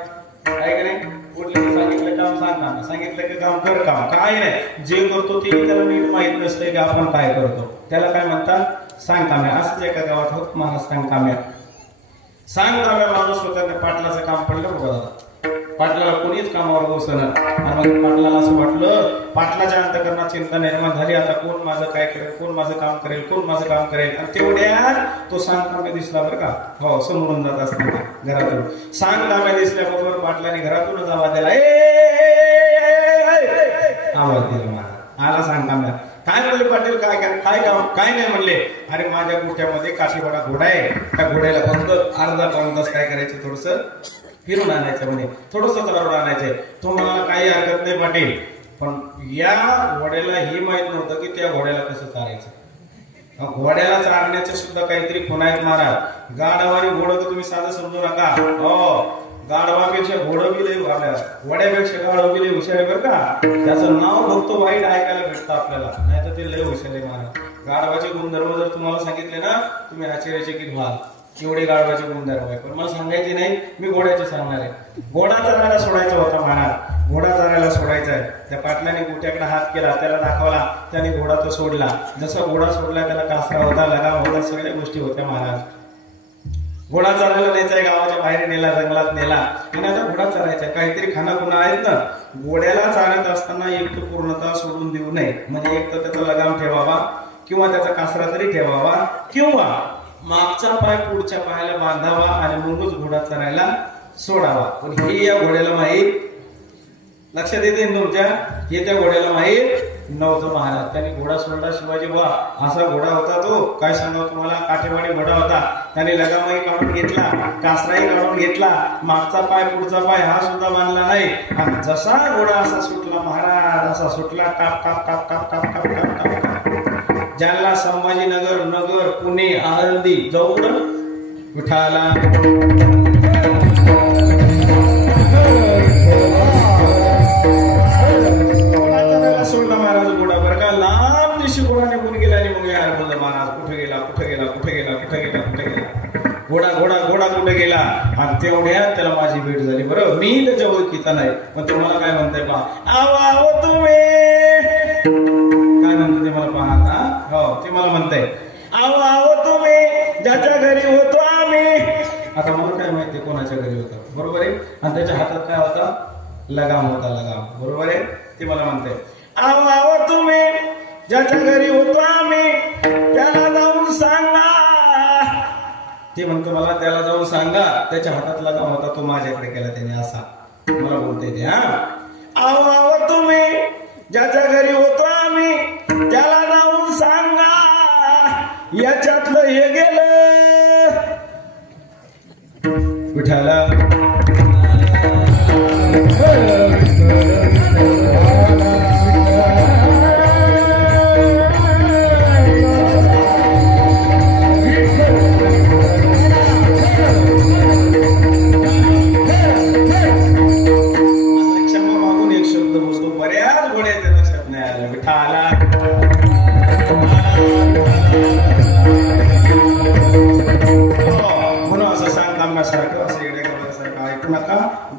काय का नाही? कुठलं सांगितलं काम सांगकाम्या, सांगितलं की काम कर काम, काय नाही. जे करतो ते त्याला नीट माहित नसतंय की आपण काय करतो, त्याला काय म्हणतात? सांगकाम्या. असंच एका गावात होत महाराज सांगकाम्या. सांगकाम्या माणूस होता, त्या पाटलाचं काम पडलं बघा दादा. पाटलाला कोणीच कामावर बसवणार. आणि मग पाटलाला असं वाटलं, पाटलाच्या अंतःकरणात चिंता निर्माण झाली, आता कोण माझं काय करेल, कोण माझं काम करेल, कोण माझं काम करेल. आणि तेवढ्या तो सांगकाम्या दिसला बरं का. हो, समोरून जात असताना घरातून सांगकाम्या दिसल्याबरोबर पाटलाने घरातूनच आवाज दिला, आवाज दिला मला. आला सांगकाम्या. काय म्हणले पाटील, काय काय काम? काय नाही म्हणले, अरे माझ्या गोठ्यामध्ये काशीवाडा घोडा आहे, त्या घोड्याला फक्त अर्धा पाऊण तास काय करायचं, थोडस फिरून आणायचं, म्हणे थोडस चढवून आणायचंय. तो म्हणाला काही हरकत नाही पाटील, पण या घोड्याला हे माहित नव्हतं की त्या घोड्याला कसं चालायचं. घोड्याला चालण्याचे सुद्धा काहीतरी खुणा आहेत महाराज. गाढवाने घोडं तर तुम्ही साधं समजू नका. हो, गाढवापेक्षा घोडं बी लय आपल्याला, घोड्यापेक्षा गाढव बी लय हुशार आहे बरं का. त्याचं नाव फक्त वाईट ऐकायला भेटतं आपल्याला, नाही तर ते लय हुशार आहे महाराज. गाढवाचे गुणधर्म जर तुम्हाला सांगितले ना, तुम्ही आश्चर्यचकित व्हाल, एवढे गाढवाचे गुणधर्म आहे. पण मला सांगायचे नाही, मी घोड्याचे सांगणार आहे. घोडा चरायला सोडायचा होता महाराज, घोडा चरायला सोडायचा आहे. त्या पाटलाने गोट्याकडे हात केला, त्याला दाखवला, त्याने घोडा तो सोडला. जसा घोडा सोडला त्याला कासरा होता, लगाम होता, सगळ्या गोष्टी होत्या महाराज. घोडा चरायला न्यायचा गावाच्या बाहेर नेला, जंगलात नेला आणि आता घोडा चरायचा, काहीतरी खानापुना आहेत ना. घोड्याला चालत असताना एक तर पूर्णतः सोडून देऊ नये, म्हणजे एक तर त्याचा लगाम ठेवावा किंवा त्याचा कासरा तरी ठेवावा किंवा मागचा पाय पुढच्या पायाला बांधावा आणि मगच घोडा चरायला सोडावा. पण हे या घोड्याला माहीत, लक्षात येते तुमच्या, हे त्या घोड्याला माहीत नव्हतं. महाराज त्यांनी घोडा सोडला. शिवाजी बुवा असा घोडा होता तो, काय सांगा तुम्हाला, काठेवाडी घोडा होता. त्याने लगामही काढून घेतला, कासराही काढून घेतला, मागचा पाय पुढचा पाय हा सुद्धा बांधला नाही. आणि जसा घोडा असा सुटला महाराज, असा सुटला, top top top top top top top top top, ज्यांना संभाजीनगर, नगर, पुणे, आळंदी जाऊन विठाला सोडला महाराज घोडा. बरं का, लांब दिवशी घोडा निघून गेला आणि मग यार बोलला महाराज कुठे गेला कुठे गेला कुठे गेला कुठे गेला कुठे गेला, घोडा घोडा घोडा कुठे गेला. आणि तेवढ्यात त्याला माझी भेट झाली. बरं, मी त्याच्या ओळखीचा नाही, पण तुम्हाला काय म्हणताय पहा, आव आव तुम्ही काय म्हणतो ते मला पहा ना. हो, ते मला म्हणताय आव आव तुम्ही, ज्याच्या घरी होतो आम्ही. आता मला काय माहिती कोणाच्या घरी होता, बरोबर आहे. आणि त्याच्या हातात काय होता, लगाम होता, लगाम, बरोबर आहे. ते मला म्हणताय आव आव तुम्ही, ज्याच्या घरी होतो आम्ही, त्याला जाऊन सांगा. ते म्हणतो मला त्याला जाऊन सांगा, त्याच्या हातात लगाम होता, तो माझ्याकडे केला त्याने, असा मला बोलते ते. हा, आव आव तुम्ही, ज्याच्या घरी होतो आम्ही, त्याला जाऊन सांगा, याच्यातलं हे गेलं विठाला.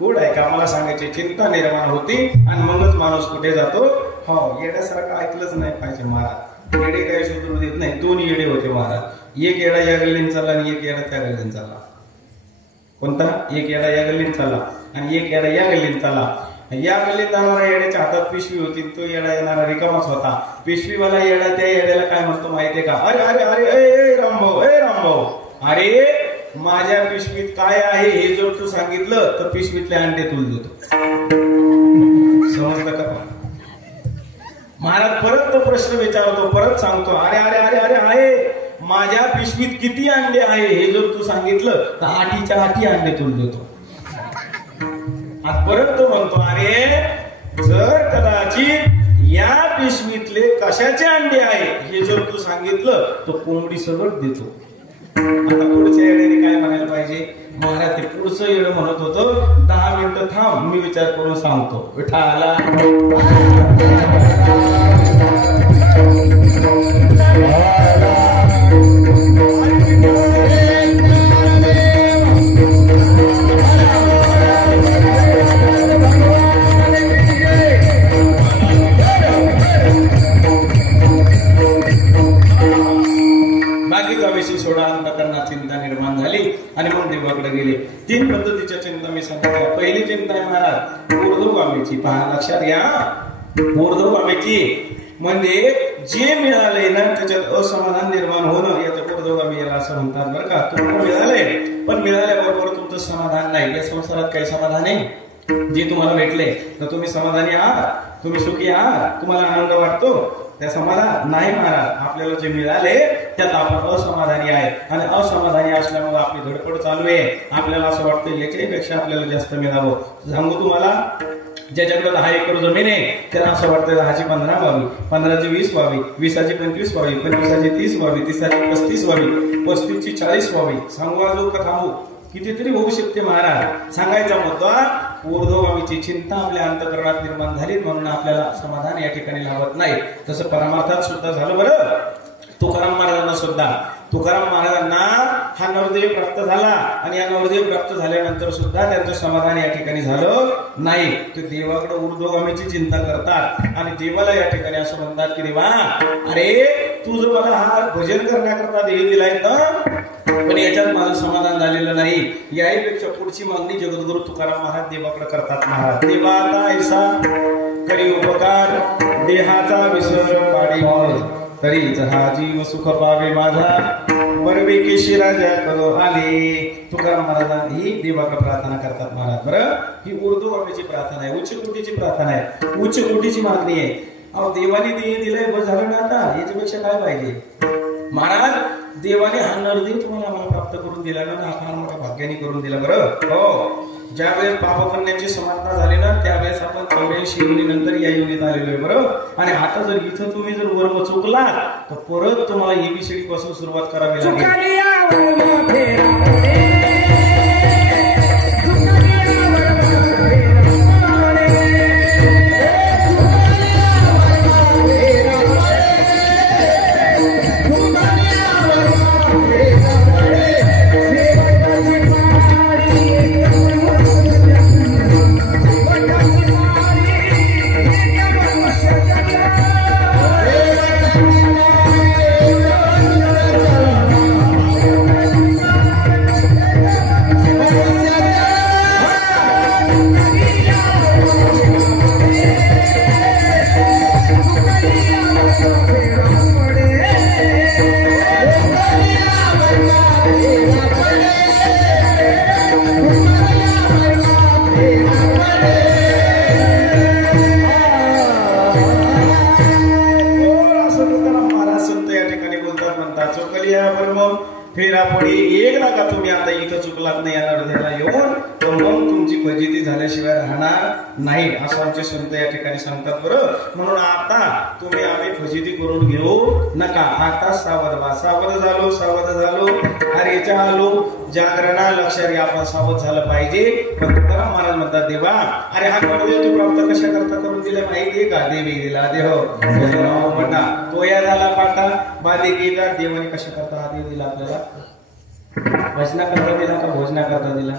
गोड आहे का, मला सांगायची चिंता निर्माण होती आणि मगच माणूस कुठे जातो. हो, येड्यासारखं ऐकलंच नाही पाहिजे महाराज. येडे काही सुधरू देत नाही. दोन येडे होते महाराज, एक येडा या गल्लीन चालला आणि एक येडा त्या गल्लीन चालला. कोणता, एक येडा या गल्लीन चालला आणि एक येडा या गल्लीन चालला. या गल्लीत जाणारा येड्याच्या हातात पिशवी होती, तो येडा येणारा रिकामाच होता. पिशवीवाला येडा त्या येड्याला काय म्हणतो माहितीये का, अरे अरे अरे ए रामभाऊ, ए रामभाऊ, अरे माझ्या पिशवीत काय आहे हे जर तू सांगितलं तर पिशवीतले अंडे तुला देतो. समजलं का महाराज. परत तो प्रश्न विचारतो, परत सांगतो, अरे अरे अरे अरे आहे, माझ्या पिशवीत किती अंडे आहे हे जर तू सांगितलं तर 8च्या 8 अंडे तुला देतो. आज परत तो म्हणतो, अरे जर कदाचित या पिशवीतले कशाचे अंडे आहे हे जर तू सांगितलं तर कोंबडी सगळं देतो. आता पुढच्या येड्याने काय म्हणायला पाहिजे महाराज, ते पुढचं येडं म्हणत होतं 10 मिनिटं थांब, मी विचार करून सांगतो. विठाला सोडा अंतकरणात चिंता निर्माण झाली आणि मग देवाकडे गेले. 3 पद्धतीच्या चिंता मी सांगितल्या. पहिली चिंता आहे महाराज ऊर्ध्वगामीची. पहा, लक्षात घ्या, ऊर्ध्वगामीची म्हणजे जे मिळाले ना त्याच्यात असमाधान निर्माण होणं, याचं ऊर्ध्वगामी याला असं म्हणतात. बरं का, तुम्हाला मिळाले पण मिळाल्याबरोबर तुमचं समाधान नाही. या संसारात काही समाधान आहे, जे तुम्हाला भेटले तर तुम्ही समाधानी आहात, तुम्ही सुखी आहात, तुम्हाला आनंद वाटतो, त्या समाधान नाही महाराज. आपल्याला जे मिळाले त्यात आपण असमाधानी आहे आणि असमाधानी असल्यामुळे आपली धडपड चालू आहे. आपल्याला असं वाटतं याच्यापेक्षा आपल्याला जास्त मिळावं. सांगू तुम्हाला, ज्याच्याकडे 10 एकर जमीन आहे त्याला असं वाटतं 10ची 15 व्हावी, 15ची 20 व्हावी, 20ची 25 व्हावी, 25ची 30 व्हावी, 30ची 35 व्हावी, 35ची 40 व्हावी. सांगू अजून का थांबू, कितीतरी होऊ शकते महाराज. सांगायचा मुद्दा, ऊर्ध्वगामीची चिंता आपल्या अंतःकरणात निर्माण झाली म्हणून आपल्याला समाधान या ठिकाणी लाभत नाही. तसं परमार्थात सुद्धा झालं. बरं, तुकाराम महाराजांना सुद्धा, तुकाराम महाराजांना हा नवरदेव प्राप्त झाला आणि या नवरदेव प्राप्त झाल्यानंतर सुद्धा त्यांचं समाधान या ठिकाणी झालं नाही. ते देवाकडे ऊर्ध्वगामीची चिंता करतात आणि देवाला या ठिकाणी असं म्हणतात की देवा, अरे तू जर मला हा भजन करण्याकरता देव दिलाय ना, पण याच्यात माझं समाधान झालेलं नाही. याहीपेक्षा पुढची मागणी जगद्गुरु तुकाराम महाराज देवाकडे करतात. महाराज देवा आता ऐसा करी उपकार, देहाचा विसर पाडी मोर, तरी हा जीव सुख पावे माझा, परवेकेशी राजा करो आले. तुकाराम महाराज ही देवाकडे प्रार्थना करतात. महाराज बरं, ही उर्दू भाषेची प्रार्थना आहे, उच्च कोटीची प्रार्थना आहे, उच्च कोटीची मागणी आहे. अहो देवाने दिलंय बस झालं ना, आता याच्यापेक्षा काय पाहिजे. महाराज देवाने हा नरदेव तुम्हाला आम्हाला प्राप्त करून दिला ना, हा फार मोठ्या भाग्याने करून दिला. बरं हो, ज्यावेळेस पापपुण्याची समानता झाली ना, त्यावेळेस आपण 84 योनीनंतर या योनीत आलेलो आहे. बरोबर, आणि आता जर इथं तुम्ही जर वर्ग चुकला तर परत तुम्हाला एबीसीडी पासून सुरुवात करावी लागेल. फेरापुढे एकदा का तुम्ही आता इथं चुकलात नाही या नरदेवाला येऊन, तर मग तुमची फजिती झाल्याशिवाय राहणार नाही, असं आमचे संत या ठिकाणी सांगतात. बरं, म्हणून आता तुम्ही आम्ही फजिती करून घेऊ नका. आता सावध व्हा. सावध झालो हरेच्या आलो जागरणा लक्षात घ्या. आपण सावध झालं पाहिजे. पण तुकाराम महाराज म्हणतात देवा, अरे हा नरदेव तू प्राप्त कशा करता करून दिला माहितीये का. देवी दिला देह म्हणा तो या झाला पाटा बाधी केला. देवाने कशा करता हा देव दिला आपल्याला. भजना करता दिला का भोजना करता दिला.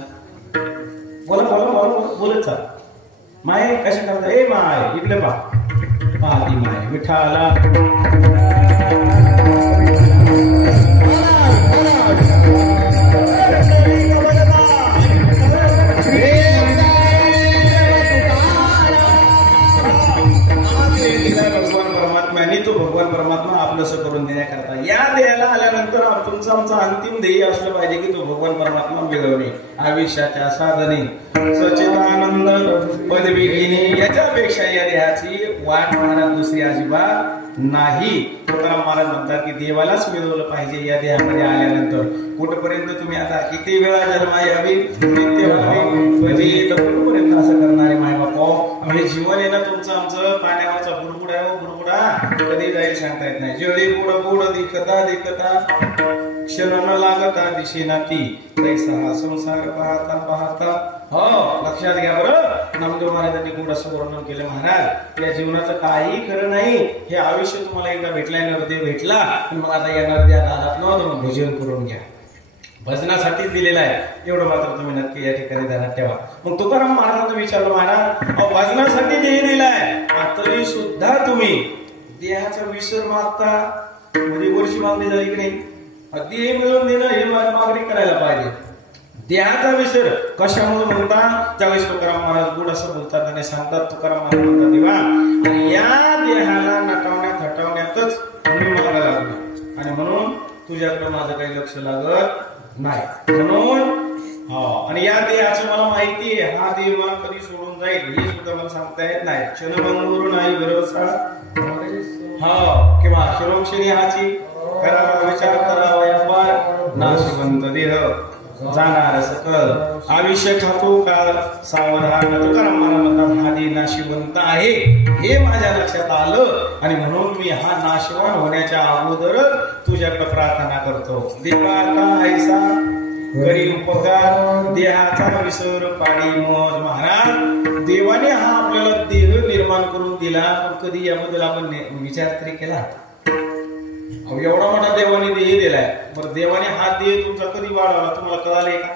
बोला बोला बोला बोलत चाल. माय कशा करता. ए माय इकडे पा ती माय विठाला तो भगवान परमात्मा आपलंसं करून देण्याकरता या देहाला आल्यानंतर तुमचं आमचं अंतिम ध्येय असलं पाहिजे की तो भगवान परमात्मा मिळवणे, आयुष्याच्या साधने, सच्चिदानंद पदवी घेणे. याच्यापेक्षा या देहाची वाट महाराज दुसरी अजिबात नाही. तुकाराम महाराज म्हणतात की देवालाच मिळवलं पाहिजे या देहामध्ये आल्यानंतर. कुठपर्यंत तुम्ही आता किती वेळा जन्मा यावी नित्य व्हावी कुठपर्यंत असं करणारे माय बापा. म्हणजे जीवन आहे ना तुमचं आमचं पाण्यावरचा बुडबुड आहे. बुडबुडा कधी जाईल सांगता येत नाही. जळी बुड बुड दिखता दिखता क्षण न लागता दिशेना ती कैसा हा संसार पाहता पाहता. हो लक्षात घ्या. बरं, नामदेव महाराजांनी खूप असं वर्णन केलं. महाराज या जीवनाचं काही खरं नाही. हे आयुष्य तुम्हाला एकदा भेटलाय, नरदेव भेटला, मग आता या नरदेवात आलात ना तर मग भजन करून घ्या. भजनासाठी दिलेला आहे एवढं मात्र तुम्ही नक्की या ठिकाणी ध्यानात ठेवा. मग तुकाराम महाराजांना विचारलं, महाराज भजनासाठी देह दिलाय तरी सुद्धा तुम्ही देहाचा विसर मागता. म्हणजे वर्षी मागणी झाली की नाही. देह मिळवून देणं हे मागणी करायला पाहिजे. देहाचा विसर कशामुळे म्हणता. त्यावेळेस तुकाराम महाराज गुड असं बोलतात आणि सांगतात. तुकाराम महाराज म्हणतात देवा, आणि या देहाला नटवण्यात हटवण्यातच मी मागा लागलो आणि म्हणून तुझ्याकडे माझं काही लक्ष लागत नाही. म्हणून आणि या देहाचं मला माहिती आहे. हा देह मला कधी सोडून जाईल हे सुद्धा मला सांगता येत नाही. क्षणभंगूर नाही भरोसा किंवा क्षणोक्षणी हाची करावा विचार करावा यावर नाशिवंत देह जाणार सकल आयुष्य ठाकू काळ सावधान. तुकाराम महाराज म्हणतात हा देह नाशिवंत आहे हे माझ्या लक्षात आलं आणि म्हणून मी हा नाशवान होण्याच्या अगोदरच तुझ्याकडे प्रार्थना करतो. देवा आता ऐसा करी उपकार, देहाचा विसर पाणी मोज. महाराज देवाने हा आपल्याला देह निर्माण करून दिला, पण कधी याबद्दल आपण विचार तरी केला. एवढा मोठा देवाने देह दिलाय. बरं देवाने हा देह तुमचा कधी वाढवला तुम्हाला कळाले का.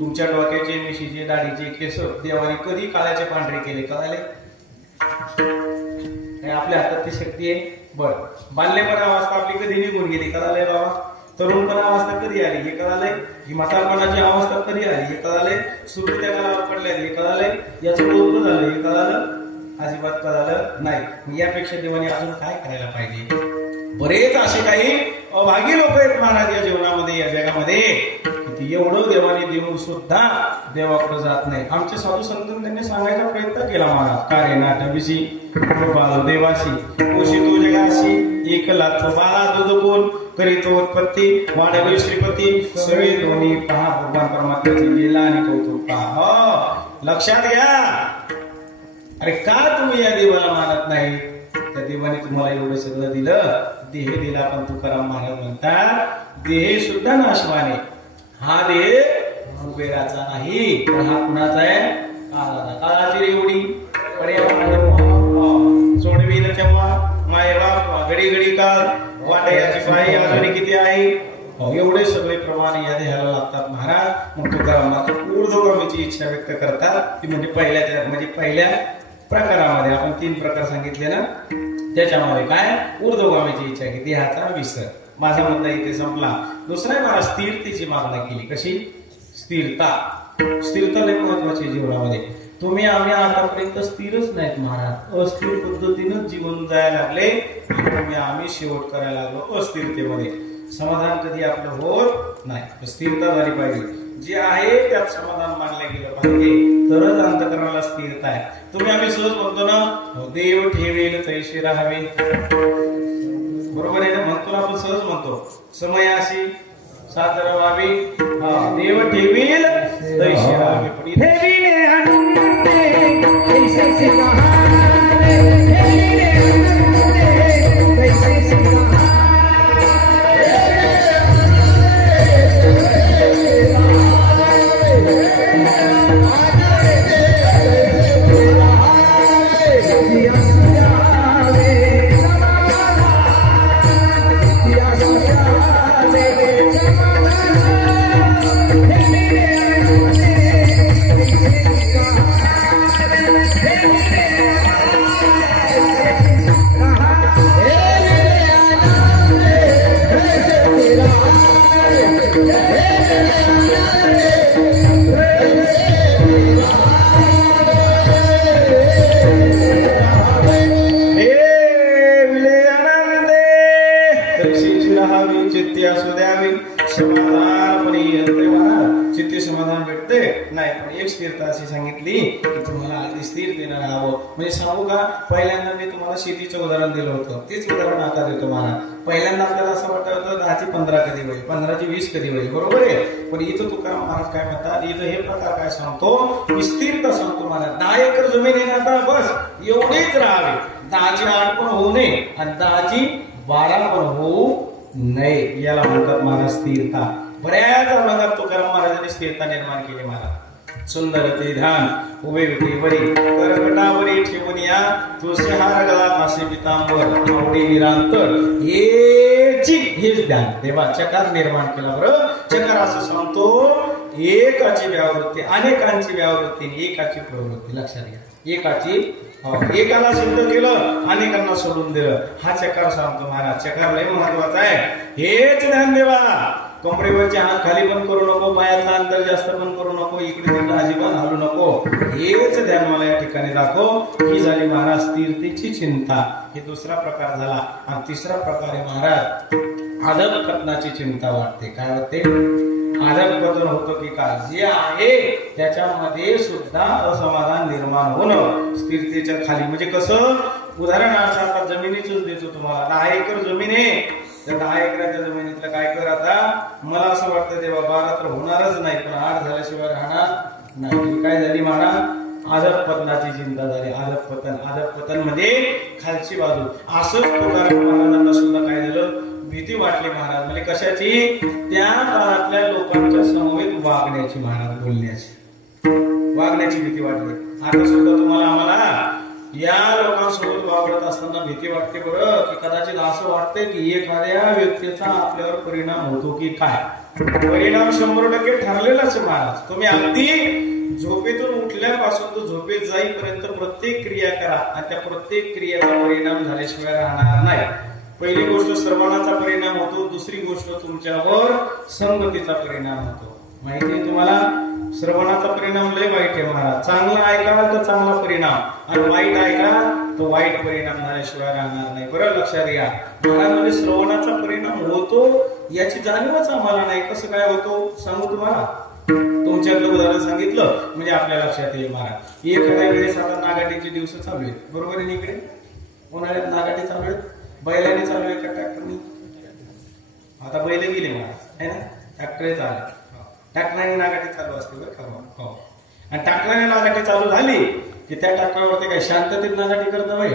तुमच्या डोक्याचे मिशीचे दाढीचे केस देवाने कधी काळ्याचे पांढरे केले कळाले. आपल्या हातात ती शक्ती आहे. बर बाल्यपणा अवस्था आपली कधी निघून गेली कळाले बाबा. तरुणपणा अवस्था कधी आली हे कळालंय, ही म्हातारपणाची अवस्था कधी आली हे कळालंय, सुरतीच्या काळावर पडल्या हे कळालंय, याचं बोलणं झालं हे कळालं, अजिबात कळालं नाही. यापेक्षा देवाने अजून काय करायला पाहिजे? बरेच असे काही अभागी लोक आहेत महाराज या जीवनामध्ये, या जगामध्ये, की एवढं देवाने देऊन सुद्धा देवाकडे जात नाही. आमचे साधू संत त्यांनी सांगायचा प्रयत्न केला महाराज, कार्य नाटविशी देवाशी कोशी तू जगाशी एकला तो बाला दूध कोण करीतो उत्पत्ती वाढवे श्रीपती सगळे दोन्ही पहा भगवान परमात्म्याची लीला आणि कौतुक पहा. लक्षात घ्या. अरे का तुम्ही या देवाला मानत नाही? त्या देवाने तुम्हाला एवढं सगळं दिलं, देह दिला, पण तुकाराम महाराज म्हणतात देह सुद्धा नाशवाने. हा देह कुबेराचा नाही, पण हा कुणाचा आहे? काळाची रेवडी सोडवी केव्हा मायबाप घडी घडी काळ वाटयाची बाई आघाडी किती आहे, एवढे सगळे प्रमाण या देहाला लागतात महाराज. मग तुकाराम ऊर्ध्वगामीची इच्छा व्यक्त करतात, ती म्हणजे पहिल्या प्रकारामध्ये आपण 3 प्रकार सांगितले ना, त्याच्यामध्ये काय ऊर्ध्वगामीची इच्छा की देहाचा विसर. माझा मुद्दा इथे संपला. दुसरा मला स्थिरतेची मागणी केली. कशी? स्थिरता. स्थिरता लय महत्वाची जीवनामध्ये. तुम्ही आम्ही आतापर्यंत स्थिरच नाहीत महाराज, अस्थिर पद्धतीनं जीवन जायला लागले. आम्ही शेवट करायला लागलो अस्थिरतेमध्ये. समाधान कधी आपलं होत नाही. स्थिरता झाली पाहिजे. जे आहे त्यात समाधान मानलं गेलं पाहिजे, तरच अंतःकरणाला स्थिरता आहे. तुम्ही आम्ही सहज म्हणतो ना, देव ठेवेल तैसे राहावे, बरोबर आहे ना? म्हणतो ना आपण, सहज म्हणतो समयाशी सादर व्हावी, देव ठेवेल तैसे राहावे. पण चित्ती समाधान भेटते नाही. पण एक स्थिरता अशी सांगितली की तुम्हाला अगदी स्थिर देणार हवं. म्हणजे सांगू का, पहिल्यांदा मी तुम्हाला शेतीचं उदाहरण दिलं होतं, तेच उदाहरण आता देतो मला. पहिल्यांदा आपल्याला असं वाटत होतं 10 ची 15 कधी होईल, 15 ची 20 कधी होईल, बरोबर आहे. पण इथं तुकाराम महाराज काय म्हणतात, इथं हे प्रकार काय सांगतो की स्थिरता सांगतो महाराज. 10 एकर जमीन आहे ना, बस एवढीच राहावी. 10 ची 8 पण होऊ नये आणि 10 ची 12 पण होऊ नये. याला म्हणतात महाराज स्थिरता. बऱ्याच वर्गात तुकाराम महाराजांनी स्थिरता निर्माण केली महाराज. सुंदर ते ध्यान उभे वरी करकटावरी ठेवून या तुळशी हार गळा मासे पितांबर आवडी निरांतर हेच ध्यान. देवा चकार निर्माण केला. बरं, चकार असं सांगतो एकाची व्यावृत्ती, अनेकांची व्यावृत्ती, एकाची प्रवृत्ती. लक्षात घ्या. एकाला सिद्ध केलं, अनेकांना सोडून दिलं. हा चकार सांगतो महाराज. चकार लय महत्वाचा आहे. हेच ध्यान देवा. कमरेवरचे हात खाली पण करू नको, पायातला अंतर जास्त पण करू नको, इकडे तिकडे अजिबात हलू नको. हेच ध्यान मला या ठिकाणी दाखव. ही झाली महाराज स्थिरतेची चिंता. हे दुसरा प्रकार झाला. आणि तिसरा प्रकार आहे महाराज अधःपतनाची चिंता वाटते. काय वाटते? अधःपतन होतं की काय, जे आहे त्याच्यामध्ये सुद्धा असमाधान निर्माण होणं. स्थिरतेच्या खाली म्हणजे कसं? उदाहरणार्थ आता जमिनीच देतो तुम्हाला. 10 एकर जमीन आहे. त्या 10 एकराच्या जमिनीतलं काय कर आता? मला असं वाटतं तेव्हा 12 तर होणारच नाही, पण 8 झाल्याशिवाय राहणार नाही. काय झाली महाराज? अधःपतनाची चिंता झाली. अधःपतन म्हणजे खालची बाजू. असंच तुकाराम महाराजांना सुद्धा काय झालं? भीती वाटली महाराज. म्हणजे कशाची? त्या काळातल्या लोकांच्या समवेत वागण्याची, महाराज वागण्याची भीती वाटली. आता सुद्धा तुम्हाला आम्हाला या लोकांसोबत वावरत असताना भीती वाटते. बरं, की कदाचित असं वाटतंय की एखाद्या व्यक्तीचा आपल्यावर परिणाम होतो की काय. परिणाम 100% ठरलेलाच महाराज. तुम्ही अगदी झोपेतून उठल्यापासून तो झोपेत जाईपर्यंत प्रत्येक क्रिया करा आणि त्या प्रत्येक क्रियेचा परिणाम झाल्याशिवाय राहणार नाही. पहिली गोष्ट श्रवणाचा परिणाम होतो, दुसरी गोष्ट तुमच्यावर संगतीचा परिणाम होतो. माहिती तुम्हाला श्रवणाचा परिणाम लय वाईट आहे महाराज. चांगला ऐकाल तर चांगला परिणाम आणि वाईट ऐका तो वाईट परिणाम झाल्याशिवाय राहणार नाही. बरं लक्षात घ्या महाराज. म्हणजे श्रवणाचा परिणाम होतो याची जाणीवच आम्हाला नाही. कसं काय होतो सांगू तुम्हाला. तुमच्यातलं उदाहरण सांगितलं म्हणजे आपल्या लक्षात येईल महाराज. एखाद्या वेळेस आता नागाटीचे दिवस चालू आहेत बरोबर आहे. इकडे उन्हाळ्यात नागाटी चालू आहेत. बैलाने चालू आहे का ट्रॅक्टरने. आता बैल गेले महाराज आहे ना. ट्रॅक्टर चालू ट्रॅक्टरने नागाटी चालू असते बरं का. हो आणि ट्रॅक्टरने नागाटी चालू झाली की त्या ट्रॅक्टरवरती काही शांततेत नागाटी करता बाई.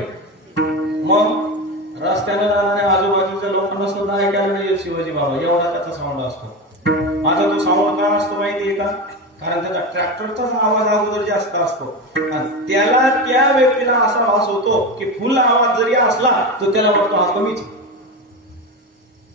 मग रस्त्याने जाणाऱ्या आजूबाजूच्या लोकांना सुद्धा ऐकायला नाही शिवाजी बाबा एवढा त्याचा साऊंड असतो. आता तो साऊंड का असतो माहितीये का. कारण त्याचा ट्रॅक्टरचाच आवाज अगोदर जास्त असतो आणि त्याला त्या व्यक्तीला असा आवाज होतो की फुल आवाज जरी असला तर त्याला वाटतो हा कमीच.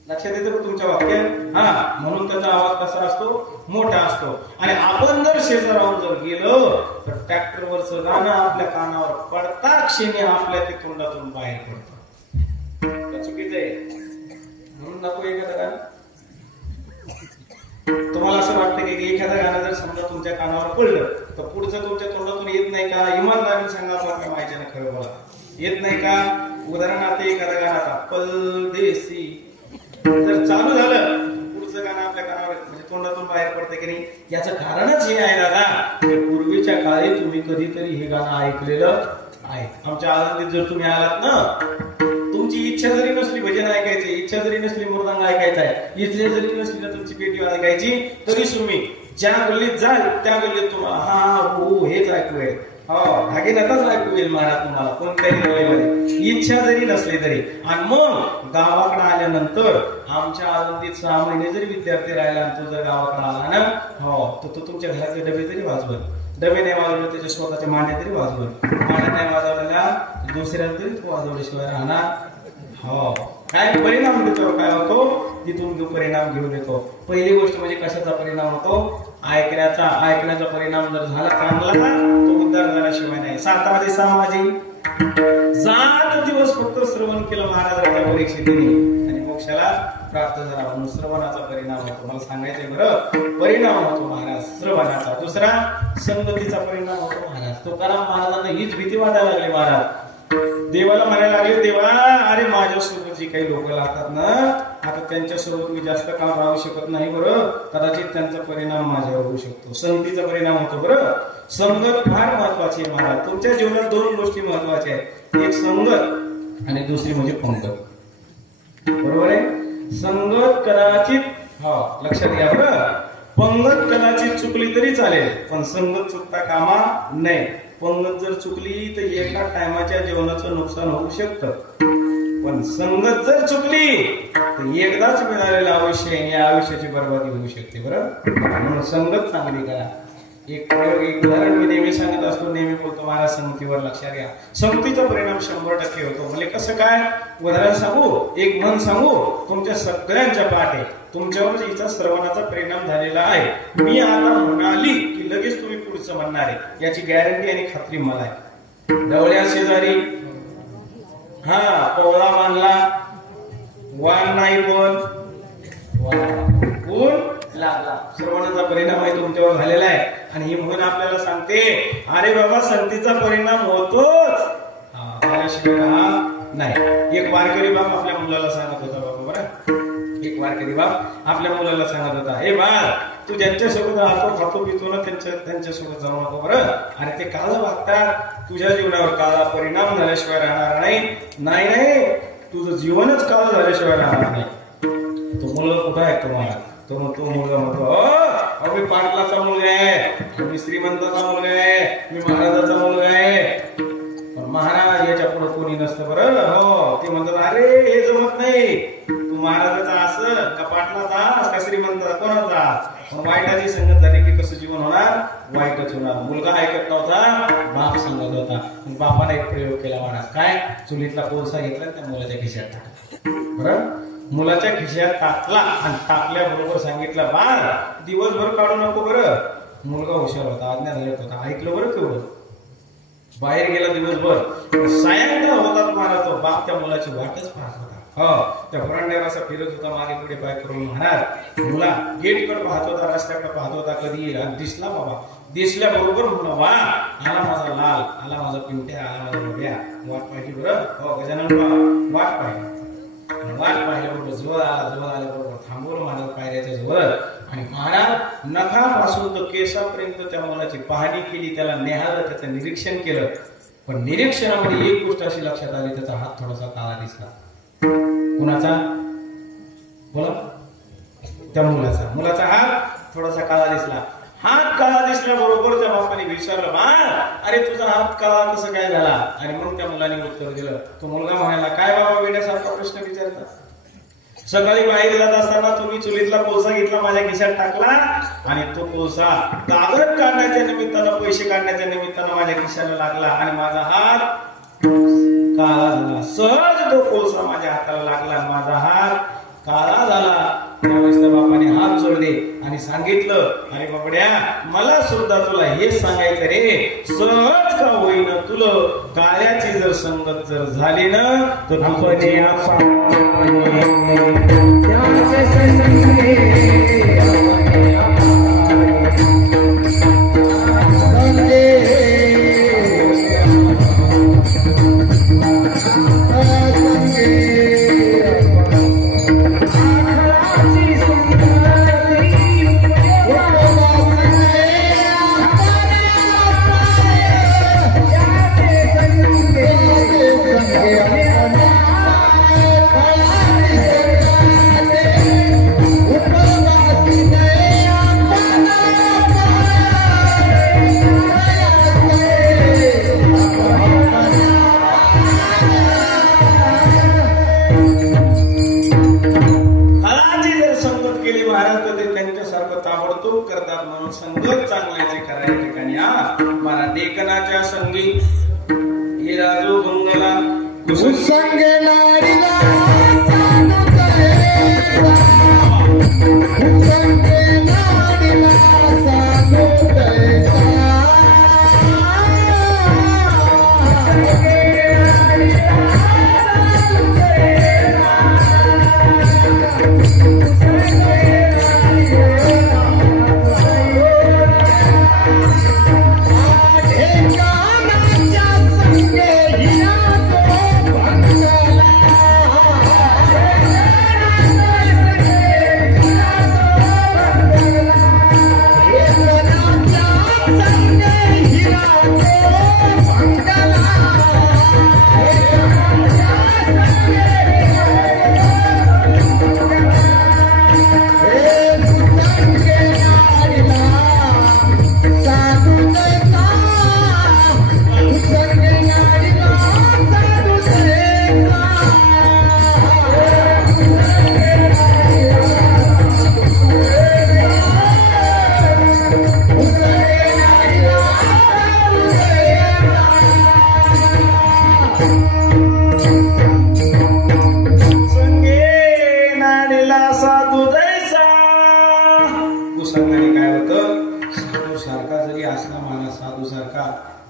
लक्षात येतं का तुमच्या वाक्यात. हा म्हणून त्याचा आवाज कसा असतो मोठा असतो. आणि आपण जर शेजारावर जर गेलो तर ट्रॅक्टरवरचं गाणं आपल्या कानावर पडता क्षणी आपल्या ते तोंडातून बाहेर पडतं. चुकीचं आहे म्हणून नको एखादं गाणं. तुम्हाला असं वाटतं की एखादं गाणं जर समजा तुमच्या कानावर पडलं तर पुढचं तुमच्या तोंडातून येत नाही का. इमानदारीने सांगा आपल्या माहिती ना खरं बोला येत नाही का. उदाहरणार्थ एखादं गाणं आता परदेसी जर चालू झालं पुढचं गाणं आपल्या कानावर म्हणजे तोंडातून बाहेर पडतं की नाही. याचं कारणच हे आहे दादा की पूर्वीच्या काळी तुम्ही कधीतरी हे गाणं ऐकलेलं आहे. आमच्या आनंदीत जर तुम्ही आलात ना तुमची इच्छा जरी नसली भजन ऐकायची, इच्छा जरी नसली मृदंग ऐकायचा आहे, इच्छा जरी नसली ना तुमची पेटी ऐकायची तरी तुम्ही ज्या गल्लीत जाल त्या गल्लीत तुम्हाला हा हो हेच ऐकू येईल. हो धागेनातच ऐकू येईल महाराज तुम्हाला कोणत्याही गल्लीमध्ये इच्छा जरी नसली तरी. आणि मग गावाकडे आल्यानंतर आमच्या आनंदीत 6 महिने जरी विद्यार्थी राहिला आणि तो जर गावाकडे आला ना हो तर तो तुमच्या घरातले डबे तरी वाजवत. डबे नाही वाजवले त्याच्या स्वतःच्या मांड्या तरी वाजवत. मांड्या नाही वाजवलेला दुसऱ्याला तरी तो वाजवल्याशिवाय राहणार. हो काय परिणाम देतो काय होतो तिथून तो परिणाम घेऊन येतो. पहिली गोष्ट म्हणजे कशाचा परिणाम होतो ऐकण्याचा परिणाम जर झाला चांगला तो उद्धार झाल्याशिवाय नाही. 7 समाजी 7 दिवस फक्त श्रवण केलं महाराजांच्या परीक्षेने आणि मोक्षाला प्राप्त झाला. म्हणून श्रवणाचा परिणाम होतो. मला सांगायचंय बरं परिणाम होतो महाराज श्रवणाचा. दुसरा संगतीचा परिणाम होतो महाराज. तुकाराम महाराजांना हीच भीती वाटायला लागली महाराज. देवाला म्हणायला लागले देवा अरे माझ्यासोबत जी काही लोक राहतात ना आता त्यांच्यासोबत मी जास्त काळ राहू शकत नाही बरं. कदाचित त्यांचा परिणाम माझ्यावर होऊ शकतो. संगतीचा परिणाम होतो बरं. संगत फार महत्वाची आहे महाराज. तुमच्या जीवनात 2 गोष्टी महत्वाच्या आहेत. एक संगत आणि दुसरी म्हणजे पंगत. बरोबर आहे. संगत कदाचित हो लक्षात घ्या बरं. पंगत कदाचित चुकली तरी चालेल पण संगत चुकता कामा नाही. पंगत जर चुकली तर एका टायमाच्या जेवणाचं नुकसान होऊ शकतं पण संगत जर चुकली तर एकदाच मिळालेलं आयुष्य या आयुष्याची बर्बादी होऊ शकते बरं. म्हणून संगत चांगली करा. एक उदाहरण मी नेहमी सांगत असतो नेहमी बोलतो महाराज संगतीवर लक्षात घ्या. संगतीचा परिणाम 100% होतो. म्हणजे कसं काय उदाहरण सांगू एक मन सांगू तुमच्या सगळ्यांच्या पाठ आहे. तुमच्यावर हिचा श्रवणाचा परिणाम झालेला आहे. मी आता म्हणाली की लगेच तुम्ही पुढचं म्हणणार आहे याची गॅरंटी आणि खात्री मला आहे. डवळ्या शेजारी हा पोळा बांधला वाण नाही पण ऊन लागला. श्रवणाचा परिणाम आहे तुमच्यावर झालेला आहे. आणि ही म्हणून आपल्याला सांगते अरे बाबा संगतीचा परिणाम होतोच नाही. एक वारकरी बाप आपल्या मुलाला सांगत होता बाबा बरं. एक वारकरी बाप आपल्या मुलाला सांगत होता हे बाळ तू ज्यांच्यासोबत राहतो खातो पितो ना त्यांच्यासोबत जाऊ नको बरं. आणि ते काळं वागतात तुझ्या जीवनावर काळा परिणाम झाल्याशिवाय राहणार नाही. नाही नाही तुझं जीवनच काळं झाल्याशिवाय राहणार नाही. तो मुलगा कुठं आहे तुम्हाला तो मुलगा म्हणतो मी पाटलाचा मुलगा आहे मी श्रीमंताचा मुलगा आहे मी महाराजाचा मुलगा आहे. पण महाराज याच्या पुढे कोणी नसतं बरं. हो ते म्हणतात अरे हे जमत नाही. तू महाराजाचा असं का पाटलाचा का श्रीमंताचा कोणाचा. वाईटाची संगत झाली की कसं जीवन होणार वाईटच होणार. मुलगा ऐकत नव्हता बाप सांगत होता. बापाने एक प्रयोग केला महाराज काय चुलीतला कोळसा घेतला त्या मुलाच्या खिशात टाकला बरं. मुलाच्या खिशात टाकला आणि टाकल्याबरोबर सांगितलं बाळ दिवसभर काढू नको बरं. मुलगा हुशार होता आज्ञा धरत होता ऐकलं बरं तेवढं. बाहेर गेला दिवसभर सायंकाळ होता तुम्हाला तो बाप त्या मुलाची वाटच पाहत होता. हो त्या फरंड्यावर असा फिरत होता मागे पुढे पाय करून महाराज मुला गेटकडे पाहत होता रस्त्याकडे पाहत होता कधी दिसला बाबा दिसल्या बरोबर म्हणलं वा आला माझा लाल आला माझा पिंट्या आला माझा मोठ्या वाट पाहिली बरं हो गजानन वाट पाहिल्याबरोबर जवळ आल्याबरोबर थांबवलं महाराज पायऱ्याच्या जवळ आणि महाराज नखापासून तर केसापर्यंत त्या मुलाची पाहणी केली त्याला निहाळलं त्याचं निरीक्षण केलं पण निरीक्षणामध्ये एक गोष्ट अशी लक्षात आली त्याचा हात थोडासा काळा दिसला कुणाचा बोला त्या मुलाचा हात थोडासा काळा दिसला हात काळा दिसल्याबरोबर त्या बापाने विचारलं बाळ अरे तुझा हात काळा कसं काय झाला आणि मग त्या मुलाने उत्तर दिलं तो मुलगा म्हणाला काय बाबा वेड्यासारखा प्रश्न विचारता सकाळी बाहेर जात असताना तुम्ही चुलीतला कोळसा घेतला माझ्या खिशात टाकला आणि तो कोळसा कागद काढण्याच्या निमित्तानं पैसे काढण्याच्या निमित्तानं माझ्या खिशाला लागला आणि माझा हात काळा झाला सहज तो कोळसा माझ्या हाताला लागला आणि माझा हात काळा झाला त्यावेळेस त्या बापाने हात जोडले आणि सांगितलं अरे बाबड्या मला सुद्धा तुला हे सांगायचं रे सहज का होईन तुला काळ्याची जर संगत जर झाली ना तर तुझी करतात म्हणून संगत चांगल्याचे करायच्या ठिकाणी मला डेकनाच्या संगी हे राजू गंगला कुसंगे नाडीला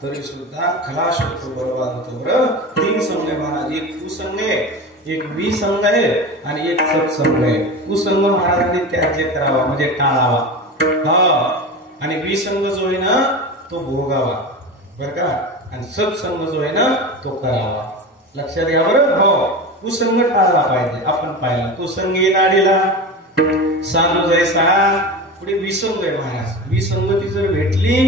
तरी सुद्धा खलास होतो बरोबर होतो बरं तीन संघ आहे महाराज एक कुसंग आहे एक विसंग आहे आणि एक सत्संग आहे कुसंग महाराजांनी त्याग करावा म्हणजे टाळावा हा आणि विसंग जो आहे ना तो भोगावा बर का आणि सत्संग जो आहे ना तो करावा लक्षात घ्या बरं हो कुसंग टाळला पाहिजे आपण पाहिला कुसंगी नाडीला साधू जैसा पुढे विसंग आहे महाराज विसंगती जर भेटली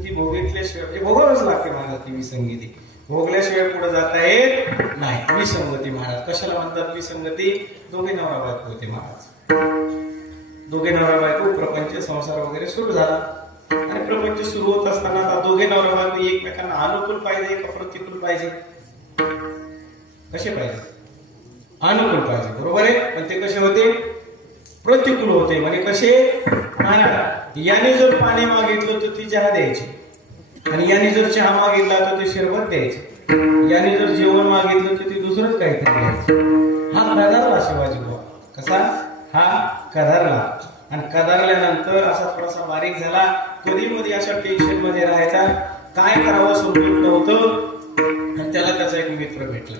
ती भोगितल्याशिवाय भोगावंच लागते महाराज ती विसंगती भोगल्याशिवाय पुढे जाता येत नाही विसंगती महाराज कशाला म्हणतात विसंगती दोघे नवरा बायको होते महाराज दोघे नवरा बायको प्रपंच संसार वगैरे सुरू झाला आणि प्रपंच सुरू होत असताना दोघे नवरा बायको एकमेकांना अनुकूल पाहिजे का प्रतिकूल पाहिजे कसे पाहिजे अनुकूल पाहिजे बरोबर आहे पण ते कसे होते प्रतिकूल होते म्हणजे कसे महाराज याने जर पाणी मागितलं तर ती चहा द्यायची आणि याने जर चहा मागितला तर ते शरबत द्यायचे याने जर जेवण मागितलं तर ते दुसरंच काहीतरी द्यायचं हा कदारला शिवाजी बुवा कसा हा कदारला आणि कदारल्यानंतर असा थोडासा बारीक झाला कधी मध्ये अशा टेन्शन मध्ये राहायचा काय करावं समजून नव्हतं आणि त्याला त्याचा एक मित्र भेटला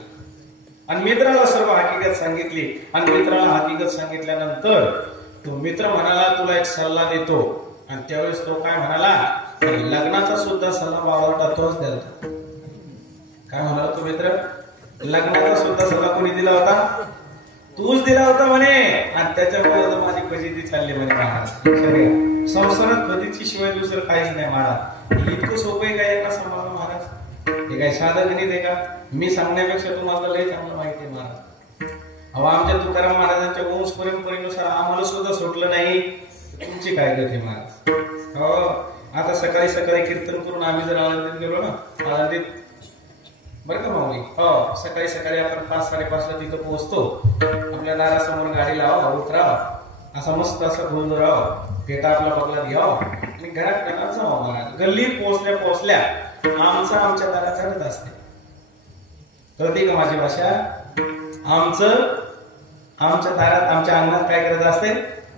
आणि मित्राला सर्व हकीकत सांगितली. आणि मित्राला हकीकत सांगितल्यानंतर तो मित्र म्हणाला तुला एक सल्ला देतो. आणि त्यावेळेस तो काय म्हणाला, लग्नाचा सुद्धा सल्ला बावळटा तोच द्यायचा. काय म्हणाला तो मित्र, लग्नाचा सुद्धा सल्ला कोणी दिला होता, तूच दिला होता म्हणे. आणि त्याच्यामुळे माझी फजिती चालली म्हणे महाराज. संसारात फजिती शिवाय दुसरं काहीच नाही महाराज. इतकं सोपं आहे का यांना सांभाळणं महाराज? हे काय साधं गणित आहे का? मी सांगण्यापेक्षा तुम्हाला लय चांगलं माहिती आहे महाराज. अहो आमच्या तुकाराम महाराजांच्या वंश परंपरेनुसार आम्हाला सुद्धा सुटलं नाही, तुमची काय गती महाराज. हो आता सकाळी सकाळी कीर्तन करून आम्ही जर आनंदीत गेलो ना, आनंदीत बरं का माऊली, हो सकाळी सकाळी आपण 5-5:30 तिथं पोहोचतो. आपल्या दारासमोर गाडी लावा, उतराव, असा मस्त असा धुंद राव, पेटा आपला बगला घ्याव आणि घरात घरात जावं महाराज. गल्लीत पोहोचल्या आमच्या दारात झाडत असते. कळते का माझी भाषा? आमच्या दारात आमच्या अंगणात काय करत असते,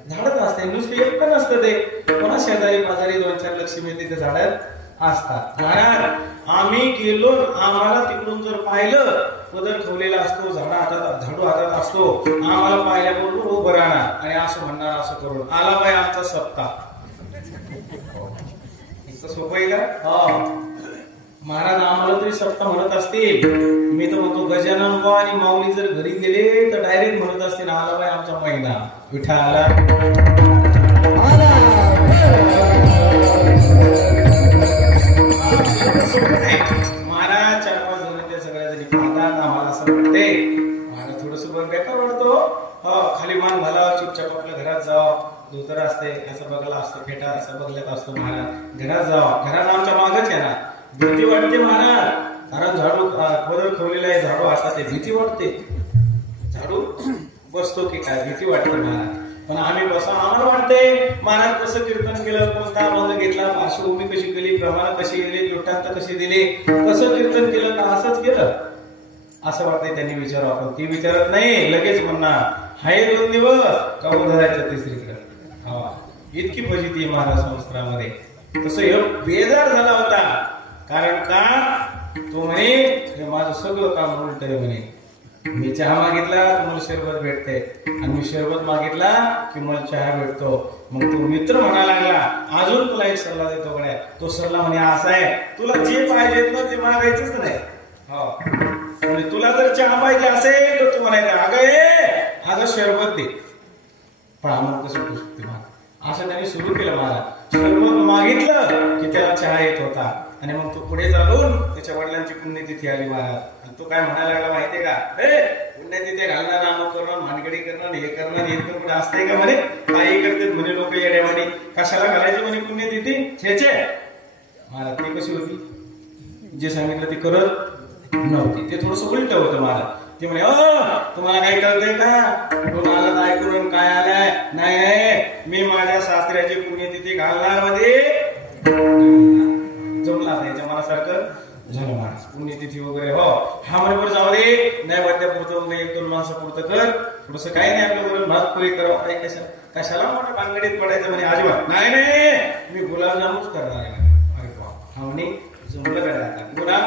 झाडत असते. नुसते एकटं नसतं ते, कोणा शेजारी पाजारी 2-4 लक्ष्मी तिथे झाडत असतात. महाराज आम्ही गेलो, आम्हाला तिकडून जर पाहिलं, पदर ठेवलेला असतो, झाडू हातात असतो, आम्हाला पाहिल्याबरोबर उभं राहणार आणि असं म्हणणार, असं करून आला बाई आमचा सप्ताह. इतकं सोपं आहे का? हो महाराज आम्हाला तरी सप्ताह म्हणत असतील. मी तर म्हणतो गजानन बुवा आणि माऊली जर घरी गेले तर डायरेक्ट म्हणत असतील, आला बाई आमचा महिना विठा आला. महाराज 4-5 जण ते सगळ्या जणी पाहतात, आम्हाला असं वाटते महाराज थोडस बेकार वाटतो. खाली मान घालावं, चुपचाप आपल्या घरात जावं. धोतर असते असं बघायला असतो, फेटा असं बघल्यात असतो. महाराज घरात जावं, घरात आमच्या मागच आहे ना. भीती वाटते महाराज, कारण झाडू पदर ठेवलेला आहे, झाडू हातात आहे, भीती वाटते. झाडू बसतो की काय भीती वाटते महाराज. पण आम्ही आम्हाला वाटते महाराज कसं कीर्तन केलं, कोणता अभंग घेतला, पार्श्वभूमी कशी केली, प्रमाण कशी गेली, दृष्टांत कशी दिली, कसं कीर्तन केलं का असंच केलं असं वाटतंय. त्यांनी विचारू, आपण ती विचारत नाही, लगेच म्हणणार हाय 2 दिवस का उधळायचं तिसरीकडे. हा इतकी फजिती महाराज संस्कारामध्ये. तसं बेजार झाला होता. कारण का तो म्हणे माझं सगळं काम उलट आहे म्हणे. मी चहा मागितला तर मला शरबत भेटते, आणि मी शरबत मागितला की मला चहा भेटतो. मग तो मित्र म्हणा लागला, अजून तुला एक सल्ला देतो गड्या. तो सल्ला म्हणे असा आहे, तुला जे पाहिजे ना ते मागायचंच नाही. हो म्हणजे तुला जर चहा पाहिजे असेल तर तू म्हणायचं अगं शरबत दे. पण आम्हाला कसं करू शकते असं त्यांनी सुरू केलं. मला शरबत मागितलं की त्याला चहा येत होता. आणि मग तो पुढे चालून त्याच्या वडिलांची पुण्यतिथी आली महाराज. आणि तो काय म्हणायला लागला माहितीये का, पुण्यतिथी घालणार, नामक करणं, भानगडी करणं, हे करणं, इतकं कुठे असतंय का म्हणे. काही करतात म्हणे लोक येड्यावानी. कशाला घालायची म्हणे पुण्यतिथी, छेचे महाराज. ती कशी होती, जे सांगितलं ती करत नव्हती. ते थोडस उलट होतं महाराज. ते म्हणे तुम्हाला काही कळतंय का, कोणाला ऐकून काय आलाय नाही, मी माझ्या सासऱ्याची पुण्यतिथी घालणार मध्ये जमला त्याच्या मनासारखं झालं महाराज. पुण्यतिथी वगैरे हो हा बरोबर जाऊ दे, नाही वाद्यापुरतं वगैरे 1-2 माणसं पुरतं कर, थोडस काही नाही आपल्या बरोबर भात पुरी करावं. काही कशाला मोठ्या भानगडीत पडायचं म्हणे. अजिबात नाही, मी गुलाबजामूच करणार आहे. अरे हा म्हणे जमलं करायला,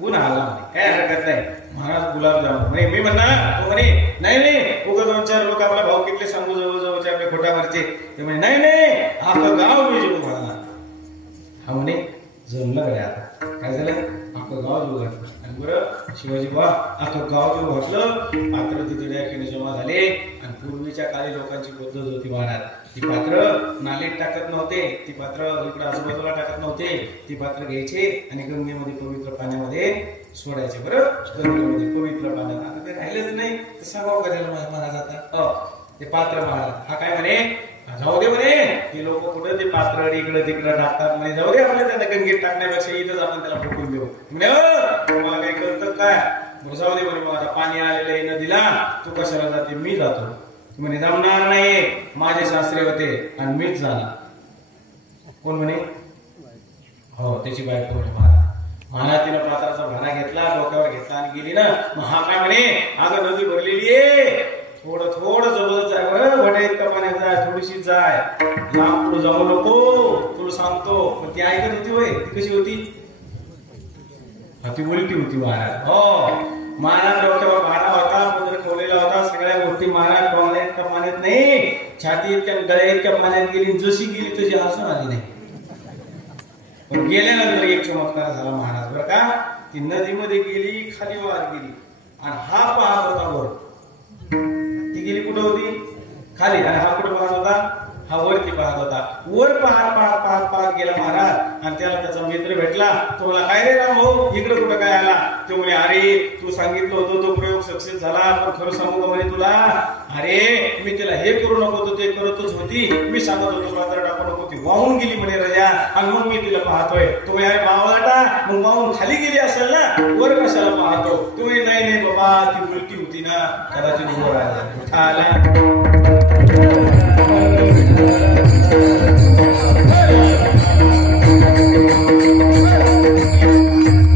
गुण आला म्हणे, काय हरकत नाही महाराज गुलाबजामुन म्हणे. मी म्हणणार तो म्हणे नाही उगा 2-4 लोक आपला भाव किती सांगू जवळजवळचे आपल्या खोटावरचे. ते म्हणे नाही आपलं गाव मी जेवू म्हणणार. हा म्हणे जमलं गड्या. आता काय झालं, आपलं गाव जेवू घातलं. आणि बरं शिवाजी बा अख्खं गाव जेवू घातलं. पात्र तिथे डॅकीने जमा झाले. आणि पूर्वीच्या काळी लोकांची पद्धत होती महाराज, ती पात्र नालीत टाकत नव्हते, ती पात्र इकडे आजूबाजूला टाकत नव्हते. ती पात्र घ्यायचे आणि गंगेमध्ये पवित्र पाण्यामध्ये सोडायचे. बरं गंगेमध्ये पवित्र पाण्यात. आता ते राहिलंच नाही तर सांगावं का त्याला महाराज. आता ते पात्र महाराज हा काय म्हणे, जाऊ दे म्हणे, हे लोक कुठं ते पात्र इकडं तिकडं टाकतात म्हणे, जाऊ दे आपल्या त्यांना गंगेत टाकण्यापेक्षा इथंच आपण त्याला फुटून देऊ म्हणे. तुम्हाला काही कळतं काय, जाऊ दे म्हणे. मग आता पाणी आलेलं आहे नदीला, तू कशाला जाते, मी जातो म्हणे. जमणार नाही, माझे सासरे होते आणि मीच जाणार. कोण म्हणे, हो त्याची बायको म्हणे. महाराज तिनं पात्राचा भारा घेतला, डोक्यावर घेतला आणि गेली ना. मग हा काय म्हणे, अगं नदी भरलेली आहे, थोडं जवळ जाय बरं, वड्या इतका पाण्यात जाय, थोडीशी जाय, लांब पुढे जाऊ नको, तुला सांगतो. पण ती ऐकत होती होय, ती कशी होती, ती उलटी होती महाराज. हो महाराज डोक्यावर भारा होता, पदर ठेवलेला होता, सगळ्या गोष्टी महाराज डोंगरा इतक्या पाण्यात नाही, छाती इतक्या गळ्या इतक्या पाण्यात गेली, जशी गेली तशी हसून आली नाही. पण गेल्यानंतर एक चमत्कार झाला महाराज बरं का. ती नदीमध्ये गेली, खाली वाहत गेली आणि हा पाहत होता वर. ती गेली कुठं होती? खाली. आणि हा कुठं पाहत होता? हा वरती पाहत होता. वर पाहत पाहत पाहत पाहत गेला महाराज आणि त्याला त्याचा मित्र भेटला. तो म्हणला, काय रे राम भाऊ, इकडे कुठं काय आला? तो म्हणे, अरे तू सांगितलं होतं तो प्रयोग सक्सेस झाला, पण खरं सांगू का म्हणे तुला, अरे मी तिला हे करू नको तो ते करतच होती, मी सांगत होतो पात्र टाकू नको, ती वाहून गेली म्हणे राजा, आणि मग मी तिला पाहतोय. तो म्हणे, अरे बावळाटा, मग वाहून खाली गेली असेल ना, वर कशाला पाहतो? तो म्हणे, नाही नाही बाबा, ती उलटी होती ना, कदाचित वर आला.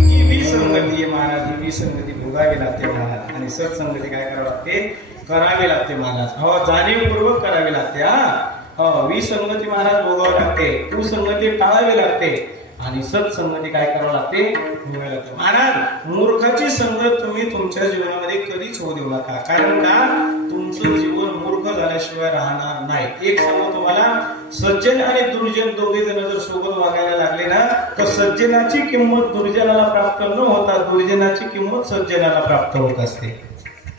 ही विसंगती आहे महाराज, ही विसंगती भोगावी लागते महाराज. आणि सत्संगती काय करावी लागते? करावी लागते महाराज. हो, जाणीवपूर्वक करावी लागते. हा, विसंगती महाराज भोगावी लागते, कुसंगती टाळावी लागते, आणि सत्संगती काय करावं लागते? भोगावी लागते महाराज. मूर्खाची संगत तुम्ही तुमच्या जीवनामध्ये कधीच होऊ देऊ नका, कारण का तुमचं जीवन मूर्ख झाल्याशिवाय राहणार नाही. एक सांगू तुम्हाला, सज्जन आणि दुर्जन दोघे जण जर सोबत वागायला लागले ना, तर सज्जनाची किंमत दुर्जनाला प्राप्त न होता दुर्जनाची किंमत सज्जनाला प्राप्त होत असते.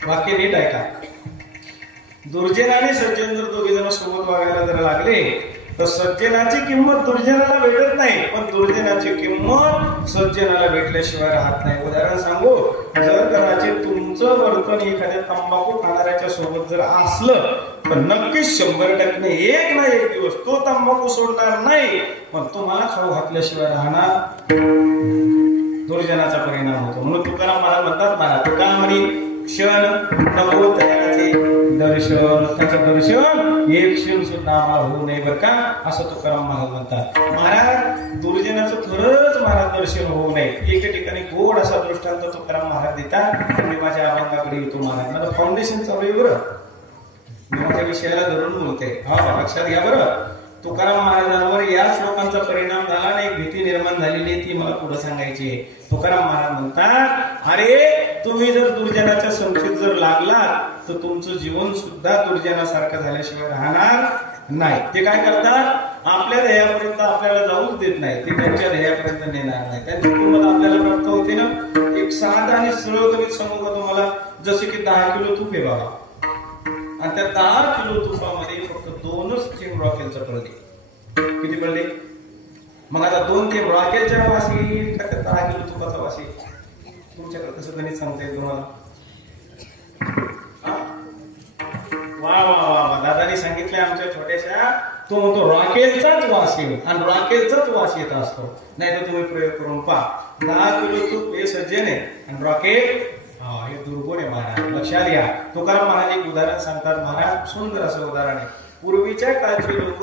वाक्य नीट आहे का? दुर्जन आणि सज्जन जर दोघे जण सोबत वागायला जर लागले तर सज्जनाची किंमत दुर्जनाला भेटत नाही, पण दुर्जनाची किंमत सज्जनाला भेटल्याशिवाय राहत नाही. उदाहरण सांगू, जर कदाचित तुमचं वर्तन एखाद्या तंबाखू खाणाऱ्याच्या सोबत जर असलं तर नक्कीच 100% एक ना एक दिवस तो तंबाखू सोडणार नाही, पण तुम्हाला खाऊ घातल्याशिवाय राहणार, दुर्जनाचा परिणाम होतो. म्हणून तुकाराम महाराज म्हणतात ना, तुका म्हणे क्षण नको त्याचे दर्शन, त्याचं दर्शन एक क्षण सुद्धा आम्हाला होऊ नये बरं का, असं तुकाराम महाराज म्हणतात. महाराज दुर्जनाचं खरंच महाराज दर्शन होऊ नये. एके ठिकाणी गोड असा दृष्टांत तुकाराम महाराज देतात. मी माझ्या अभंगाकडे येतो महाराज. माझं फाउंडेशन चालू आहे बरं, मी माझ्या विषयाला धरून बोलते. हा, लक्षात घ्या बरं. तुकाराम महाराजांवर याच लोकांचा परिणाम झाला आणि एक भीती निर्माण झालेली, ती मला पुढे सांगायची आहे. तुकाराम महाराज म्हणतात, अरे तुम्ही जर दुर्जनाच्या संगतीत जर लागलात तर तुमचं जीवन सुद्धा दुर्जनासारखं झाल्याशिवाय राहणार नाही. ते काय करतात? आपल्या ध्येयापर्यंत आपल्याला जाऊच देत नाही, ते त्यांच्या ध्येयापर्यंत नेणार नाही. त्यांची किंमत आपल्याला प्राप्त होते ना. एक साधा आणि सरळ गणित सांगू का तुम्हाला? जसे की 10 किलो तूप आहे बाबा, आणि त्या 10 किलो तुपामध्ये फक्त 2च थेंब रॉकेलचं पडले. किती पडले? मग आता 2 थेंब रॉकेलच्या वाशी का 10 किलो तुपाचा वाशी? तुमच्याकडे कसं गणित सांगता येईल तुम्हाला? वा वा वा, दादानी सांगितलंय आमच्या छोट्याशा, तो म्हणतो रॉकेलचाच वास येईल, आणि रॉकेलचाच वास येत असतो. नाही तर तुम्ही प्रयोग करून पहा. 10 किलो तूप हे सज्जन आहे, आणि रॉकेल हे दुर्गुण आहे महाराज. लक्षात घ्या. तुकाराम महाराज एक उदाहरण सांगतात महाराज, सुंदर असं उदाहरण आहे. पूर्वीच्या काळचे लोक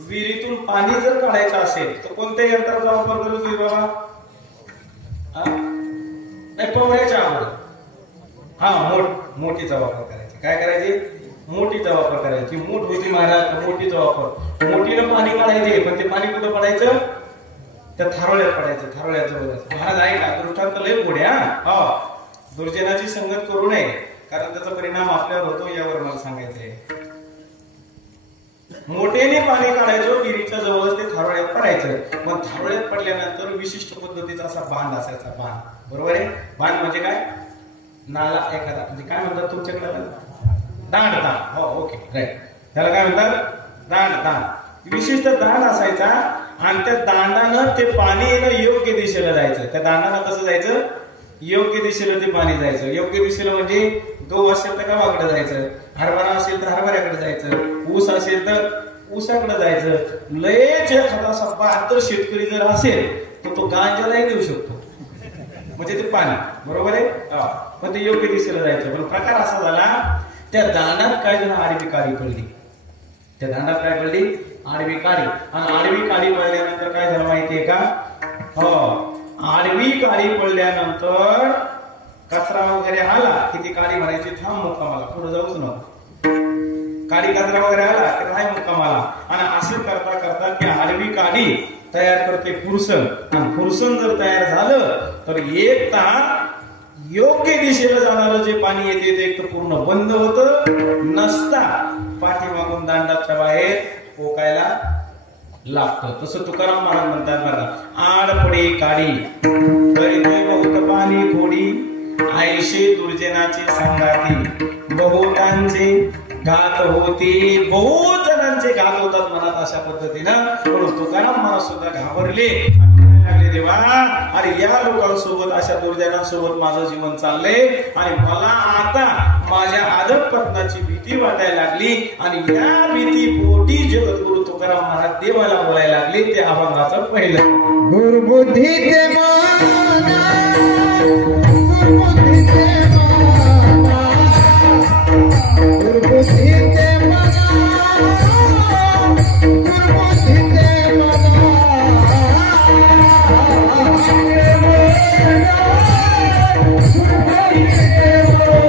विहिरीतून पाणी जर काढायचं असेल तर कोणत्या यंत्राचा वापर करत होते बाबा? नाही, पोहण्याच्या अगोदर मोठीचा वापर करायचा. काय करायचे? मोठीचा वापर करायची. मूठ होती महाराज, मोठीचा वापर. मोठीनं पाणी काढायचे, पण ते पाणी कुठं पडायचं? त्या थारोळ्यात पडायचं, थारोळ्यात बघायचं. महाराज आहे का? दृष्टांत लय पुढे. हा, दुर्जनाची संगत करू नये, कारण त्याचा परिणाम आपल्यावर होतो, यावर मला सांगायचंय. मोठ्याने पाणी काढायचं, विहिरीच्या जवळच ते थारोळ्यात पडायचं. पण थारोळ्यात पडल्यानंतर विशिष्ट पद्धतीचा असा बांध असायचा. बांध, बरोबर आहे? बांध म्हणजे काय? नाला एखादा, म्हणजे काय म्हणतात तुमच्याकडे? दांड. दांड, हो, ओके, राईट. त्याला काय म्हणतात? दांड. दांड, विशिष्ट दांड असायचा, आणि त्या दांडानं ते पाणी योग्य दिशेला जायचं. त्या दांडानं कसं जायचं? योग्य दिशेला ते पाणी जायचं. योग्य दिशेला म्हणजे गहू असेल तर गव्हाकडे जायचं, हरभरा असेल तर हरभऱ्याकडे जायचं, ऊस असेल तर ऊसाकडे जायचं. लयच एखादा असा बहादर शेतकरी जर असेल तर तो गांजालाही देऊ शकतो, म्हणजे ते पाणी, बरोबर आहे? पण ते योग्य दिशेला जायचं. पण प्रकार असा झाला, त्या दांडात काय जण आडवी काळी पडली. त्या दांडात काय पडली? आडवी काळी. आणि आडवी काळी पडल्यानंतर काय झालं माहितीये का? हो, आडवी काळी पडल्यानंतर कचरा वगैरे आला की ती काळी म्हणायची, थांब मुक्कामाला, पुढे जाऊच नको. काळी कचरा वगैरे आला की राय मुक्कामाला. आणि असं करता करता की आडवी काळी तयार करते पुरसन, आणि पुरसन जर तयार झालं तर एक तार योग्य दिशेला जाणारं जे पाणी येते ते एक तर पूर्ण बंद होतं नसता पाठीमागून दांडाच्या बाहेर पोकायला लागतं. तसं तुकाराम महाराज म्हणतात बघा, आड पडे काढी तरी बहुत पाणी थोडी, आयशे दुर्जनाचे सांगाती बहुतांचे घात होते. बहुत जणांचे घात होतात मनात अशा पद्धतीनं. म्हणून तुकाराम महाराज सुद्धा घाबरले लागले, देवा अरे या लोकांसोबत अशा दुर्जनांसोबत माझं जीवन चाललंय आणि मला आता माझ्या अधःपतनाची भीती वाटायला लागली. आणि या भीती पोटी जगद्गुरु तुकाराम महाराज देवाला बोलायला लागले. ते अभंगाचं पहिलं गुरुबुद्धी ते माना, गुरुबुद्धी ते माना, गुरुबुद्धी ते माना, गुरुबुद्धी ते माना.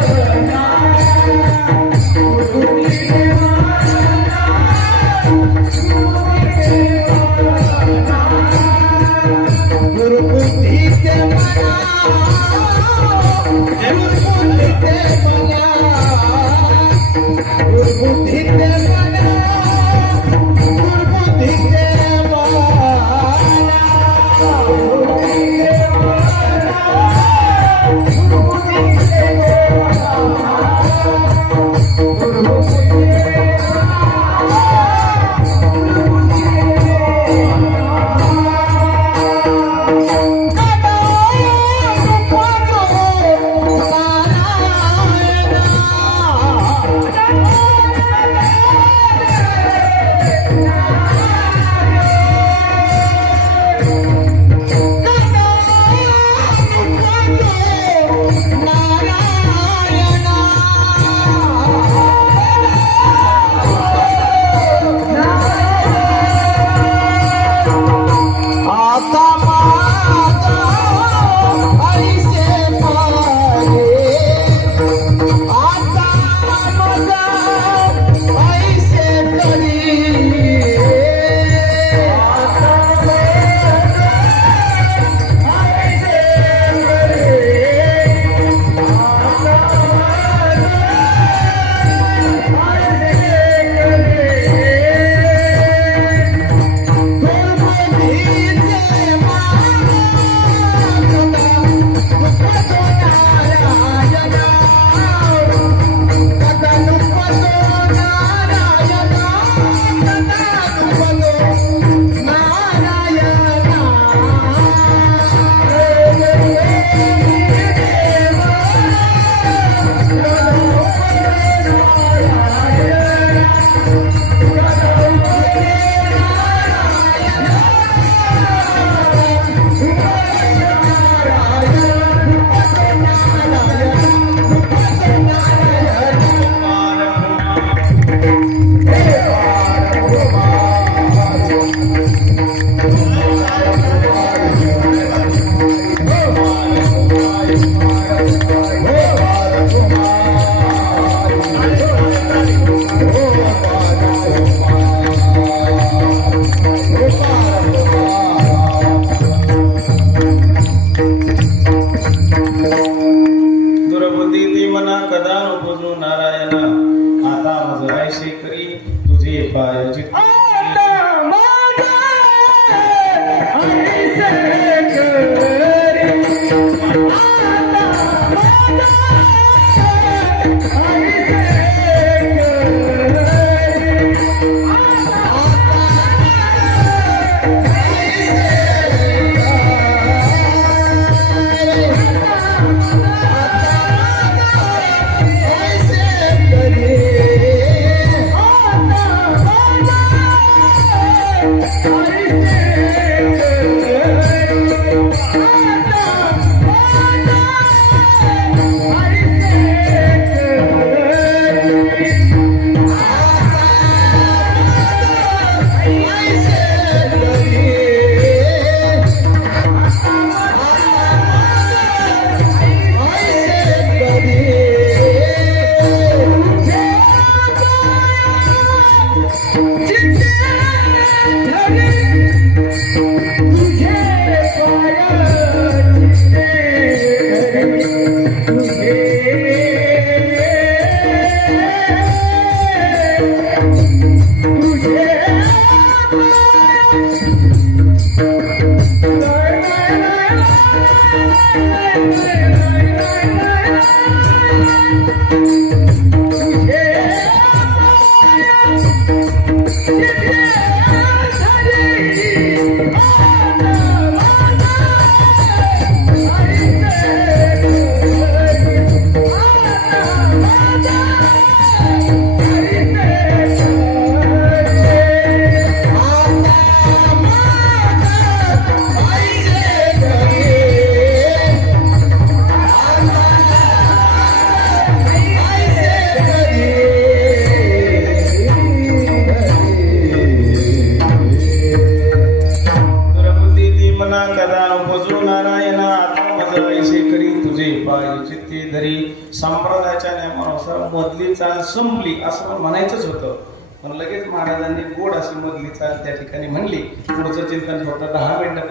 भजू नारायण आता मज ऐसे करी तुझे पाय चित्ती धरी. संप्रदायाच्या नियमानुसार मधली चाल संपली असं म्हणायचंच होतं, पण लगेच महाराजांनी गोड अशी मधली चाल त्या ठिकाणी म्हणली. पुढचं चिंतन फक्त 10 मिनिटं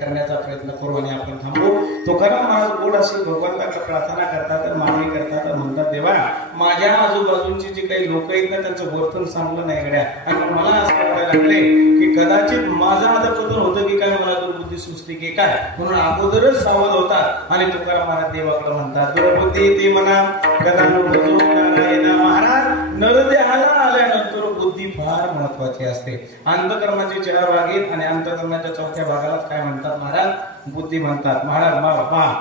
करण्याचा प्रयत्न करू आणि आपण थांबू. तुकाराम महाराज गोड अशी भगवंताकडे प्रार्थना करतात, मागणी करतात, म्हणतात देवा माझ्या आजूबाजूची जी काही लोक आहेत ना त्यांचं वर्तन चांगलं नाही गड्या, आणि मला असं वाटायला लागले की कदाचित माझं अधपतन होतं की काय, मला दुर्बुद्धी सुचली की काय, म्हणून अगोदरच सावध होतात. आणि तुकाराम महाराज देवाकडे म्हणतात दुर्बुद्धी ते म्हणा कदा महाराज नरदेहाला आल्यानंतर बुद्धी फार महत्वाची असते. अंतकर्माचे 4 भाग आहेत आणि अंतकर्माच्या 4थ्या भागाला काय म्हणतात महाराज, बुद्धी म्हणतात. महाराज पहा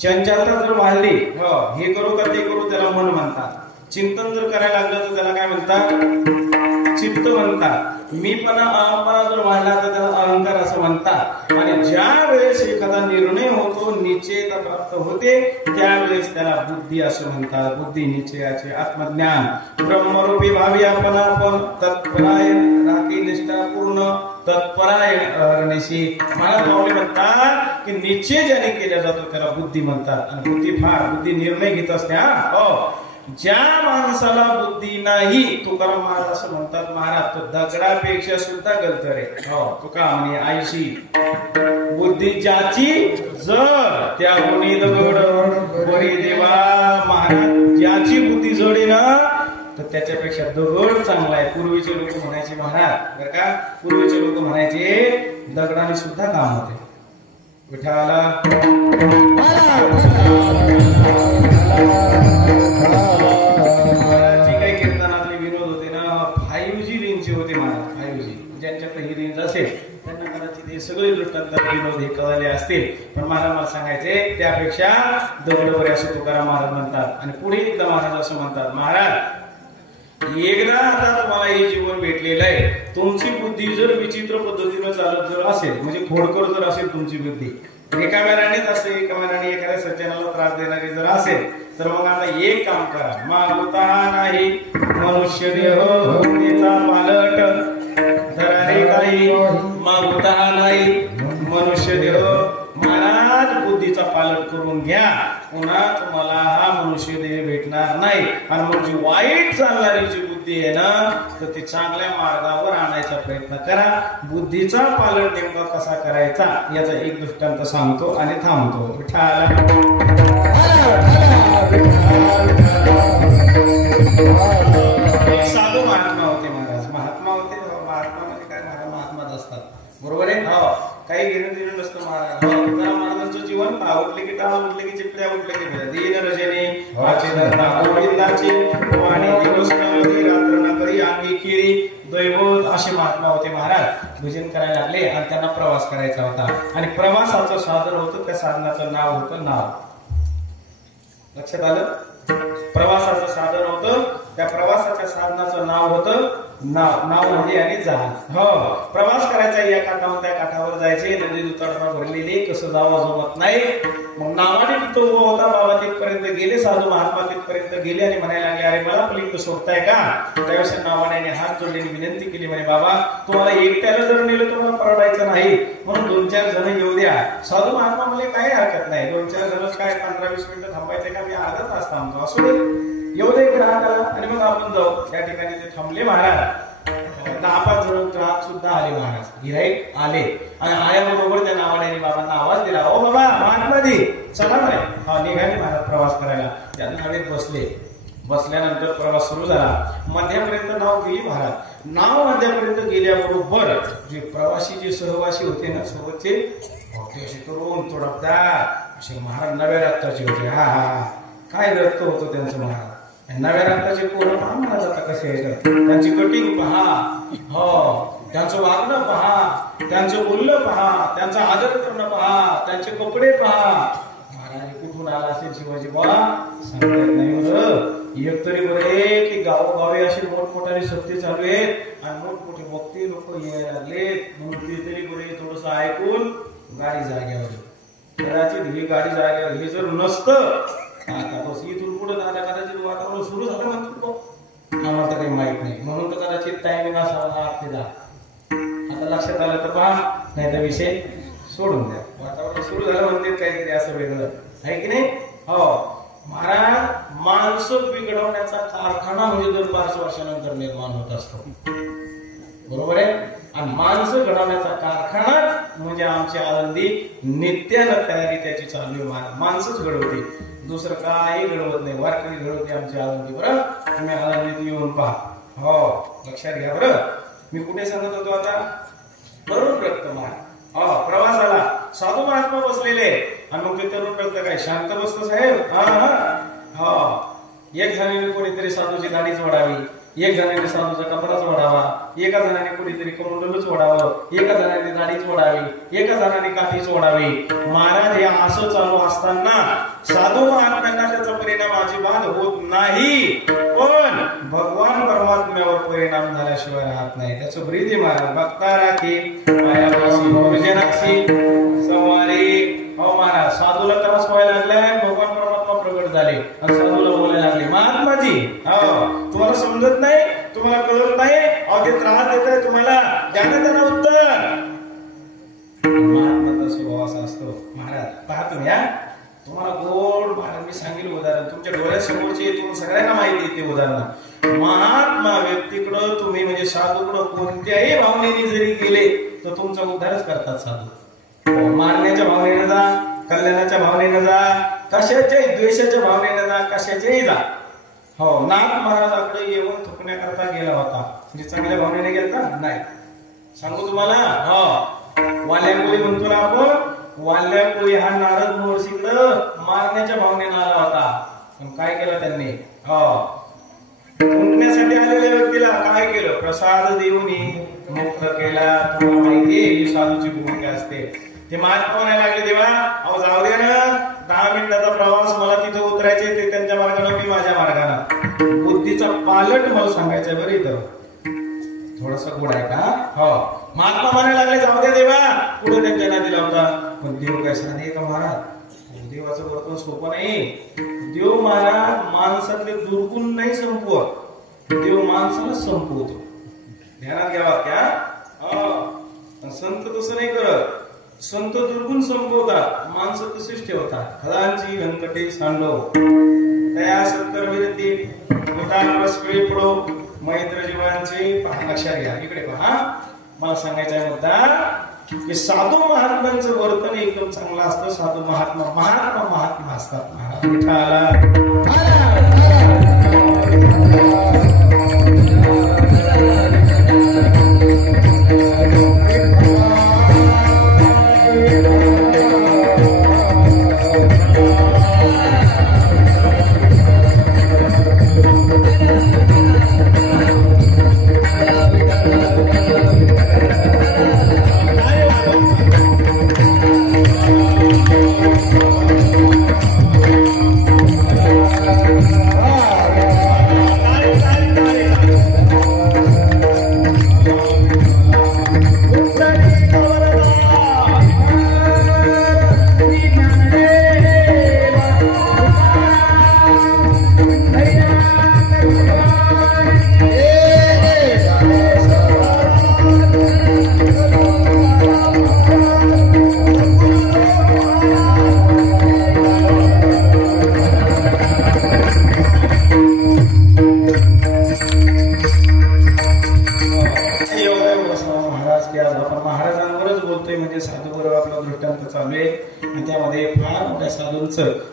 चंचलता जर वाढली, हे करू का ते करू त्याला मन म्हणतात. चिंतन जर करायला लागलं तर त्याला काय म्हणतात, चित्त म्हणतात. मीपणा अहंपणा जर वाढला तर त्याला अहंकार असं म्हणतात. आणि ज्या वेळेस एखादा निर्णय होतो, निश्चयता प्राप्त होते, त्यावेळेस त्याला बुद्धी असं म्हणतात. बुद्धी निश्चयाचे आत्मज्ञान ब्रह्मरूपी भावी आपण तत्परायण राखी निष्ठा पूर्ण तत्परायण मला पावले म्हणतात की निश्चय ज्याने केला जातो त्याला बुद्धी म्हणतात. आणि बुद्धी निर्णय घेत असते. ज्या माणसाला बुद्धी नाही, तुकाराम महाराज असं म्हणतात महाराज तो दगडापेक्षा सुद्धा गलतर आहे. तुका म्हणे आईशी बुद्धी ज्याची जड त्या गुणी दगड बरी देवा. महाराज ज्याची बुद्धी जड आहे ना तर त्याच्यापेक्षा दगड चांगला आहे. पूर्वीचे लोक म्हणायचे महाराज बरं का, पूर्वीचे लोक म्हणायचे दगडाने सुद्धा काम होते. विठाला जी काही कीर्तनातले विनोद होते ना 5G रेंजचे होते महाराज. 5G ज्यांच्याकडे ही रेंज असेल त्यांना कदाचित हे सगळे दृष्टांत विनोद हे कळले असतील. पण महाराज मला सांगायचे त्यापेक्षा दगड बरे असं तुकाराम महाराज म्हणतात. आणि पुढे एकदा महाराज असं म्हणतात महाराज एकदा आता तुम्हाला हे जीवन भेटलेलं आहे, तुमची बुद्धी जर विचित्र पद्धतीने चालत जर असेल, म्हणजे खोडकर जर असेल तुमची बुद्धी, एका वेळानेच असेल, एका वेळाने एखाद्या सज्जनाला त्रास देणारी जर असेल, तर मग आता एक काम करा, मागुता नाही मनुष्य देह पालट धरारे काही, मागुता नाही मनुष्य देह. महाराज बुद्धीचा पालट करून घ्या, पुन्हा तुम्हाला हा मनुष्य देह भेटणार नाही. आणि मग जी वाईट चालणारी जी बुद्धी आहे ना तर ती चांगल्या मार्गावर आणायचा प्रयत्न करा. बुद्धीचा पालट नेमका कसा करायचा याचा एक दृष्टांत सांगतो आणि थांबतो. साधू महात्मा होते महाराज. महात्मा होते, महात्मा म्हणजे काय, महात्माच असतात बरोबर आहे. काही घेणं देणं नसतं महाराज. महाराजांचं जीवन उठले की टाळ, उठले की चिपड्या, उठले की दीन रजनी गोविंदाची वाणी दिवस रात्र न करी अंगी केली दैवत असे महात्मा होते महाराज. भजन करायला लागले आणि त्यांना प्रवास करायचा होता. आणि प्रवासाचं साधन होतं, त्या साधनाचं नाव होतं नाव. लक्षात आलं? प्रवासाचं साधन होतं, त्या प्रवासाच्या साधनाचं नाव होतं नाव. नाव म्हणजे आणि जहाज. प्रवास करायचा, या काठावर त्या काठावर जायचे, नदी दुतर्फा भरलेली, कसं जावं जमत नाही. मग नावाने तिथं उभा होता, बाबा तिथपर्यंत गेले, साधू महात्मा तिथपर्यंत गेले आणि म्हणायला लागले अरे मला पलीकडे सोडताय का. त्यावेळेस नावाने हात जोडलेली विनंती केली, म्हणे बाबा तुम्हाला एकट्याला जर नेलं तर मला परवडायचं नाही, म्हणून 2-4 जण येऊ द्या. साधू महात्मा म्हणजे काही हरकत नाही, 2-4 जण काय 15-20 मिनिटं थांबायचे का, मी अर्धा तास थांबतो, असू दे येऊ दे ग्राहकाला आणि मग आपण जाऊ. त्या ठिकाणी ते थांबले महाराज. 10-5 जण ग्राहक सुद्धा आले महाराज, गिराईक आले आणि आल्याबरोबर त्या नावाने बाबांना आवाज दिला, ओ बाबा महात्माजी चला नाही. निघाले महाराज प्रवास करायला. त्या नावेत बसले. बसल्यानंतर प्रवास सुरू झाला. मध्यापर्यंत नाव गेली महाराज. नाव मध्यापर्यंत गेल्याबरोबर जे प्रवासी जे सहवासी होते ना सोबतचे असे करून तोडपदार असे महाराज नव्या रक्ताचे होते. काय रक्त होतं त्यांचं महाराज. नव्या रक्ताचे पोरं पहा महाराज आता कसे आहेत, त्यांची कटिंग पहा, त्यांचं वागणं पहा, त्यांचं बोलणं पहा, त्यांचा आदर करणं पहा, त्यांचे कपडे पहा. महाराज कुठून आला असेल शिवाजी बाबा सांगता येत नाही. बरं एक तरी बरं आहे की गावोगावी अशी मोठमोठाली सत्य चालू आहेत आणि मोठमोठे वक्ते लोक यायला लागलेत, म्हणून ते तरी बरे थोडस ऐकून गाडी जाग्यावर. कदाचित ही गाडी जाग्यावर हे जर नसतं आता बस इथून पुढे कदाचित वातावरण सुरू झालं म्हणतो आम्हाला तर काही माहित नाही, म्हणून तर कदाचित टायमिंग असावा 8 ते 10. आता लक्षात आलं तर पहा, नाही तर विषय सोडून द्या. वातावरण सुरू झालं मंदिर काहीतरी असं वेगळं आहे की नाही. हो महाराज माणसं बिघडवण्याचा कारखाना म्हणजे दर 5 वर्षानंतर निर्माण होत असतो, बरोबर आहे. आणि माणसं घडवण्याचा कारखानाच म्हणजे आमची आळंदी नित्यानं तयारी त्याची चालू आहे. माणसंच घडवते, दुसरं काही घडवत नाही. वारकरी घडवते आमची आळंदी. बरं तुम्ही आळंदीत येऊन पहा. हो लक्षात घ्या. बरं मी कुठे सांगत होतो आता, तरुण रक्त महाराज प्रवासाला साधू महात्मा बसलेले आणि मग ते तरुण रक्त काय शांत बसतो साहेब. एक जणांनी कोणीतरी साधूची गाडीच ओढावी, एक जणांनी साधूचा कपडाच ओढावा, एका जणांनी कुठेतरी कमंडलच ओढावं, एका जणांनी गाडीच ओढावी, एका जणांनी काठीच ओढावी. महाराज हे असं चालू असताना साधू महात्म्यांना त्याचा परिणाम अजिबात होत नाही, पण भगवान परमात्म्यावर परिणाम झाल्याशिवाय राहत नाही. त्याचं ब्रीद महाराज बघता राखी गुरुजनाक्षी संवारी. हो महाराज साधूला त्रास व्हायला लागलाय, भगवान परमात्मा प्रगट झाले आणि साधूला बोलायला लागले महात्माजी तुम्हाला समजत नाही, तुम्हाला कळत नाही, अहो ते त्रास देत आहे तुम्हाला, द्या ना त्यांना उत्तर. महात्माचा स्वभाव असा असतो महाराज. पहा तुम्ही तुम्हाला गोड महाराज मी सांगेल उदाहरण, तुमच्या डोळ्यासमोरचे तुम्हाला सगळ्यांना माहिती आहे ते उदाहरण. महात्मा व्यक्तीकडं तुम्ही म्हणजे साधूकडं कोणत्याही भावनेने जरी गेले तर तुमचा उद्धारच करतात साधू. मारण्याच्या भावनेनं जा, कल्याणाच्या भावनेनं जा, कशाच्याही द्वेषाच्या भावनेनं जा, कशाच्याही जा. हो नाथ महाराजाकडे येऊन थुकण्याकरता गेला होता, म्हणजे चांगल्या भावनेने गेलता नाही. सांगू तुम्हाला, हो वाल्याकोळी म्हणतो ना आपण, वाल्याकोळी हा नारद महर्षीकडं मारण्याच्या भावनेनं आला होता. पण काय केलं त्यांनी, हो थुंकण्यासाठी आलेल्या व्यक्तीला काय केलं, प्रसाद देऊन मुक्त केला. तुम्हाला माहितीये ही साधूची भूमिका असते. ते महात्मा म्हणायला लागले देवा अहो जाऊ दे ना, 10 मिनिटाचा प्रवास मला तिथं उतरायचे, ते त्यांच्या मार्गाने मी माझ्या मार्गाने. बुद्धीचा पालट मला सांगायचं बरं इथं थोडासा गोड आहे का. हो महात्मा म्हणायला लागले जाऊ दे देवा, पुढे त्यांच्या नादी लावता. पण देव काय साधे का महाराज, देवाचं वर्तन सोपं नाही. देव महाराज माणसातले दुर्गुण नाही संपवत, देव माणसाला संपवतो. ध्यानात घ्यावा त्या. संत तसं नाही करत, संत दुर्गुण संपवतात, माणसं तशीच ठेवतात. खदांची व्यंकटे सांडव तया सत्तर विरती प्रस्फुरी पडो मैत्र जीवांचे. पहा लक्षात घ्या, इकडे पहा. मला सांगायचा आहे मुद्दा की साधू महात्म्यांचं वर्तन एकदम चांगलं असतं. साधू महात्मा महात्मा महात्मा असतात. महाराज विठाला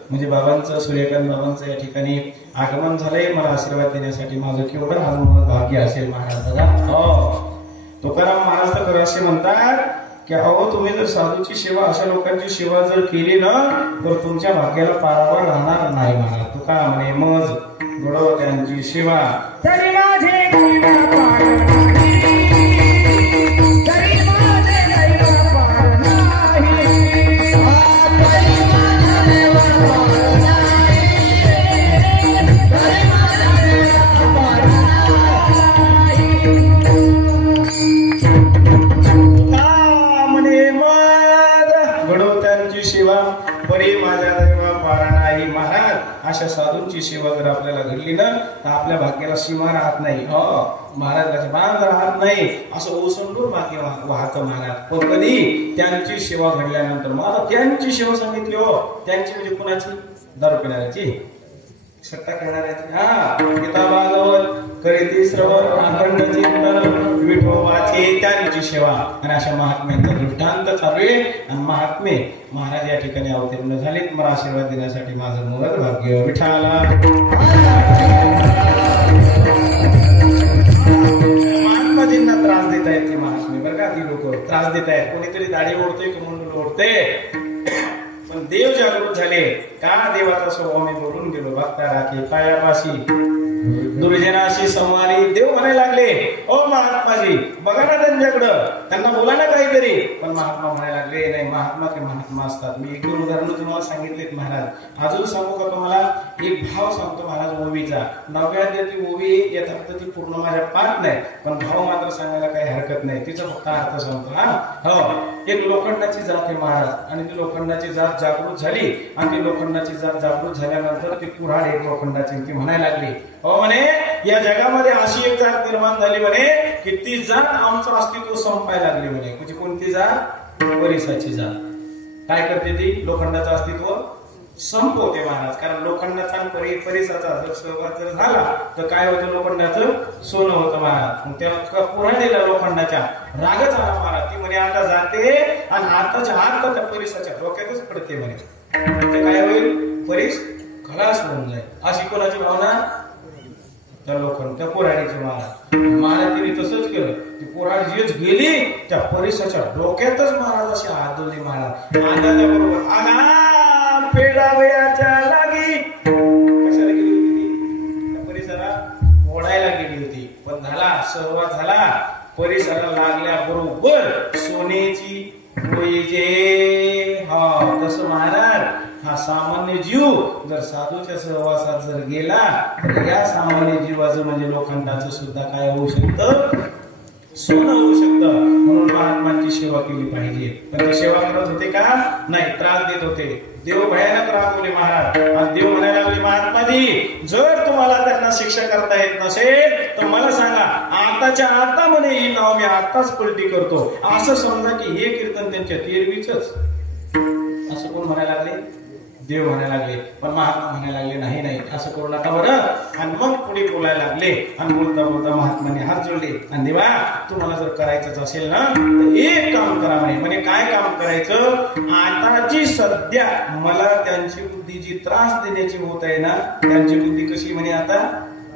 म्हणजे बाबांचं सूर्यकांत बाबांचं या ठिकाणी आगमन झालंय. मला आशीर्वाद देण्यासाठी माझं केवढं भाग्य असेल महाराज बघा. हो तुकाराम महाराज तर असे म्हणतात की अहो तुम्ही जर साधूची सेवा अशा लोकांची सेवा जर केली ना तर तुमच्या भाग्याला पारावर राहणार नाही. महाराज तुका म्हणे मज घडव त्यांची सेवा तरी माझे अशा साधूंची महात्म्याची सेवा जर आपल्याला घडली ना तर आपल्या भाग्याला सीमा राहत नाही. महाराजांचे बांध राहत नाही, असं ओसंडून भाग्य वाहतं महाराज. पण कधी त्यांची सेवा घडल्यानंतर मला त्यांची सेवा सांगितली. त्यांची म्हणजे कुणाची? दारू पिणाऱ्याची, सट्टा खेळणाऱ्याची, गीता भागवत करीती श्रवण अखंड चिंतन विठोबाची त्यांची सेवा. आणि अशा महात्म्यांचा दृष्टांत चालू आहे. आणि महात्मे महाराज या ठिकाणी अवतीर्ण झाले. मला आशीर्वाद देण्यासाठी माझं मूलच भाग्य. विठाला महात्माजींना त्रास देत आहेत ती महात्मे, बरं का? ती लोक त्रास देत आहेत. कोणीतरी दाढी ओढते, कमंडल ओढते, पण देव जागृत झाले. का? देवाचा स्वभाव मी बोलून गेलो. भक्ता राखे पायापाशी दुर्जनाशी संवारी. देव म्हणायला लागले, ओ महात्माजी बघा ना त्यांच्याकडं, त्यांना बोला ना काहीतरी. पण महात्मा म्हणायला लागले, नाही, महात्मा ते महात्मा असतात. मी एक दोन उदाहरणं तुम्हाला सांगितलेत महाराज. अजून सांगू का तुम्हाला? एक भाव सांगतो महाराज मूवीचा. 9व्या ती मूवी येतात ती पूर्ण माझ्या पाठ नाही, पण भाव मात्र सांगायला काही हरकत नाही. तिचा फक्त अर्थ सांगतो. एक लोखंडाची जात आहे महाराज, आणि ती लोखंडाची जात जागृत झाली. आणि ती लोखंडाची जात जागृत झाल्यानंतर ती कुऱ्हाड एक लोखंडाची ती म्हणायला लागली, म्हणे या जगामध्ये अशी एक जात निर्माण झाली म्हणे की ती जात आमचं अस्तित्व संपायला लागली म्हणे. म्हणजे कोणती जात? परिसाची जात. काय करते ती? लोखंडाचं अस्तित्व संपवते महाराज. कारण लोखंडाचा आणि परिसाचा जर सहवास जर झाला तर काय होतं? लोखंडाचं सोनं होतं महाराज. मग त्या कुऱ्हाडीला लोखंडाच्या रागच आला महाराज. ती म्हणे आता जाते आणि आताच्या हात त्या परिसाच्या डोक्यातच पडते म्हणे. म्हणजे काय होईल? परिस खलास होऊन जाईल. अशी कोणाची भावना? त्या लोखंड त्या कुऱ्हाडीची महाराज. तिने तसंच केलं. ती कुऱ्हाड जीच गेली त्या परिसाच्या डोक्यातच महाराज अशी आदळली महाराज. आदळल्या बरोबर आगा पेडावयाच्या लागी. कशाला गेली होती? त्या परिसरा ओढायला गेली होती. पण झाला सहवास झाला. परिसराला लागल्या बरोबर सोन्याची तसं महाराज हा सामान्य जीव जर साधूच्या सहवासात जर गेला तर या सामान्य जीवाचं म्हणजे लोखंडाचं सुद्धा काय होऊ शकतं? सोनं होऊ शकतं. म्हणून महात्मांची सेवा केली पाहिजे. पण ते सेवा करत होते का? नाही, त्रास देत होते. देव भयानक रागवले महाराज. आणि देव म्हणायला लागले, महात्माजी जर तुम्हाला त्यांना शिक्षा करता येत नसेल तर मला सांगा, आताच्या आता म्हणे ही नाव मी आताच पलटी करतो. असं समजा की हे कीर्तन त्यांच्या तेरवीच. असं कोण म्हणायला लागले? देव म्हणायला लागले. पण महात्मा म्हणायला लागले, नाही नाही असं करू नका बरं. आणि मग पुढे बोलायला लागले. आणि बोलता बोलता महात्माने हात जोडले. आणि देवा तुम्हाला जर करायचंच असेल ना तर एक काम करा म्हणे. म्हणजे काय काम करायचं? आताची सध्या मला त्यांची बुद्धी जी त्रास देण्याची होत आहे ना, त्यांची बुद्धी कशी म्हणे आता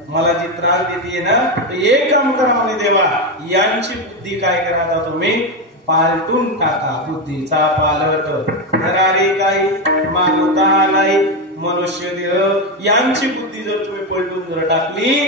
मला जी त्रास देते ना, तर एक काम करा म्हणे देवा, यांची बुद्धी काय करा आता तुम्ही पालटून टाका. बुद्धीचा पालट धरारे काही मानवता नाही मनुष्य देह. यांची बुद्धी जर तुम्ही पलटून जर टाकली,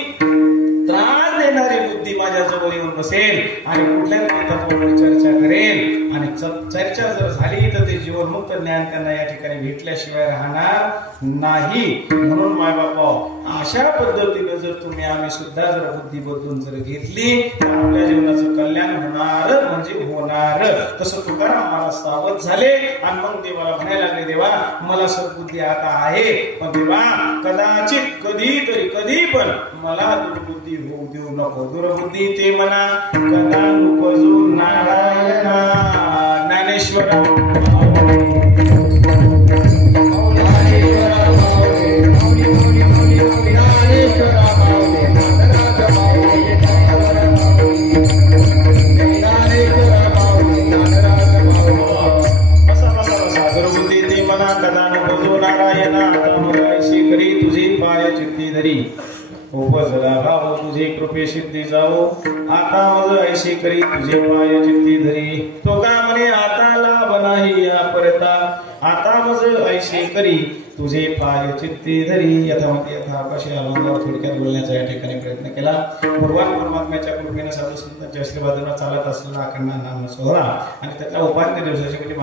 त्रास देणारी बुद्धी माझ्या जवळ येऊन बसेल आणि कुठल्या तत्वावर चर्चा करेल. आणि चर्चा जर झाली तर ते जीवनमुक्त ज्ञान त्यांना या ठिकाणी भेटल्याशिवाय राहणार नाही. म्हणून माय बाबा अशा पद्धतीने जर तुम्ही आम्ही सुद्धा जर बुद्धी बदलून जर घेतली तर आपल्या जीवनाचं कल्याण होणार म्हणजे होणार. तसं तुकाराम मला सावध झाले. आणि मग देवाला म्हणायला लागले, देवा मला सद्बुद्धी आता आहे, पण देवा कदाचित कधी पण मला दुर्बुद्धी होऊ देऊ नको. दुर्बुद्धी ते म्हणा कदा उपजू नारायणा. ज्ञानेश्वर उपजला भाव तुझे कृपे सिद्धी जाओ. आता मज ऐशी करी तुझे पाय चित्ती धरी. तो का म्हणे आता लाभ नाही या परता. आता मज ऐशी करी तुझे पाय चित्ती धरी. यथामती यथावकाशी अलंकार थोडक्यात बोलण्याचा या ठिकाणी प्रयत्न केला. भगवान परमात्म्याच्या कृपेने साधू संतांच्या आशीर्वादाने चालत असलेला अखंड नाम सोहळा आणि त्यातल्या उपांत्य दिवसाची म्हणजे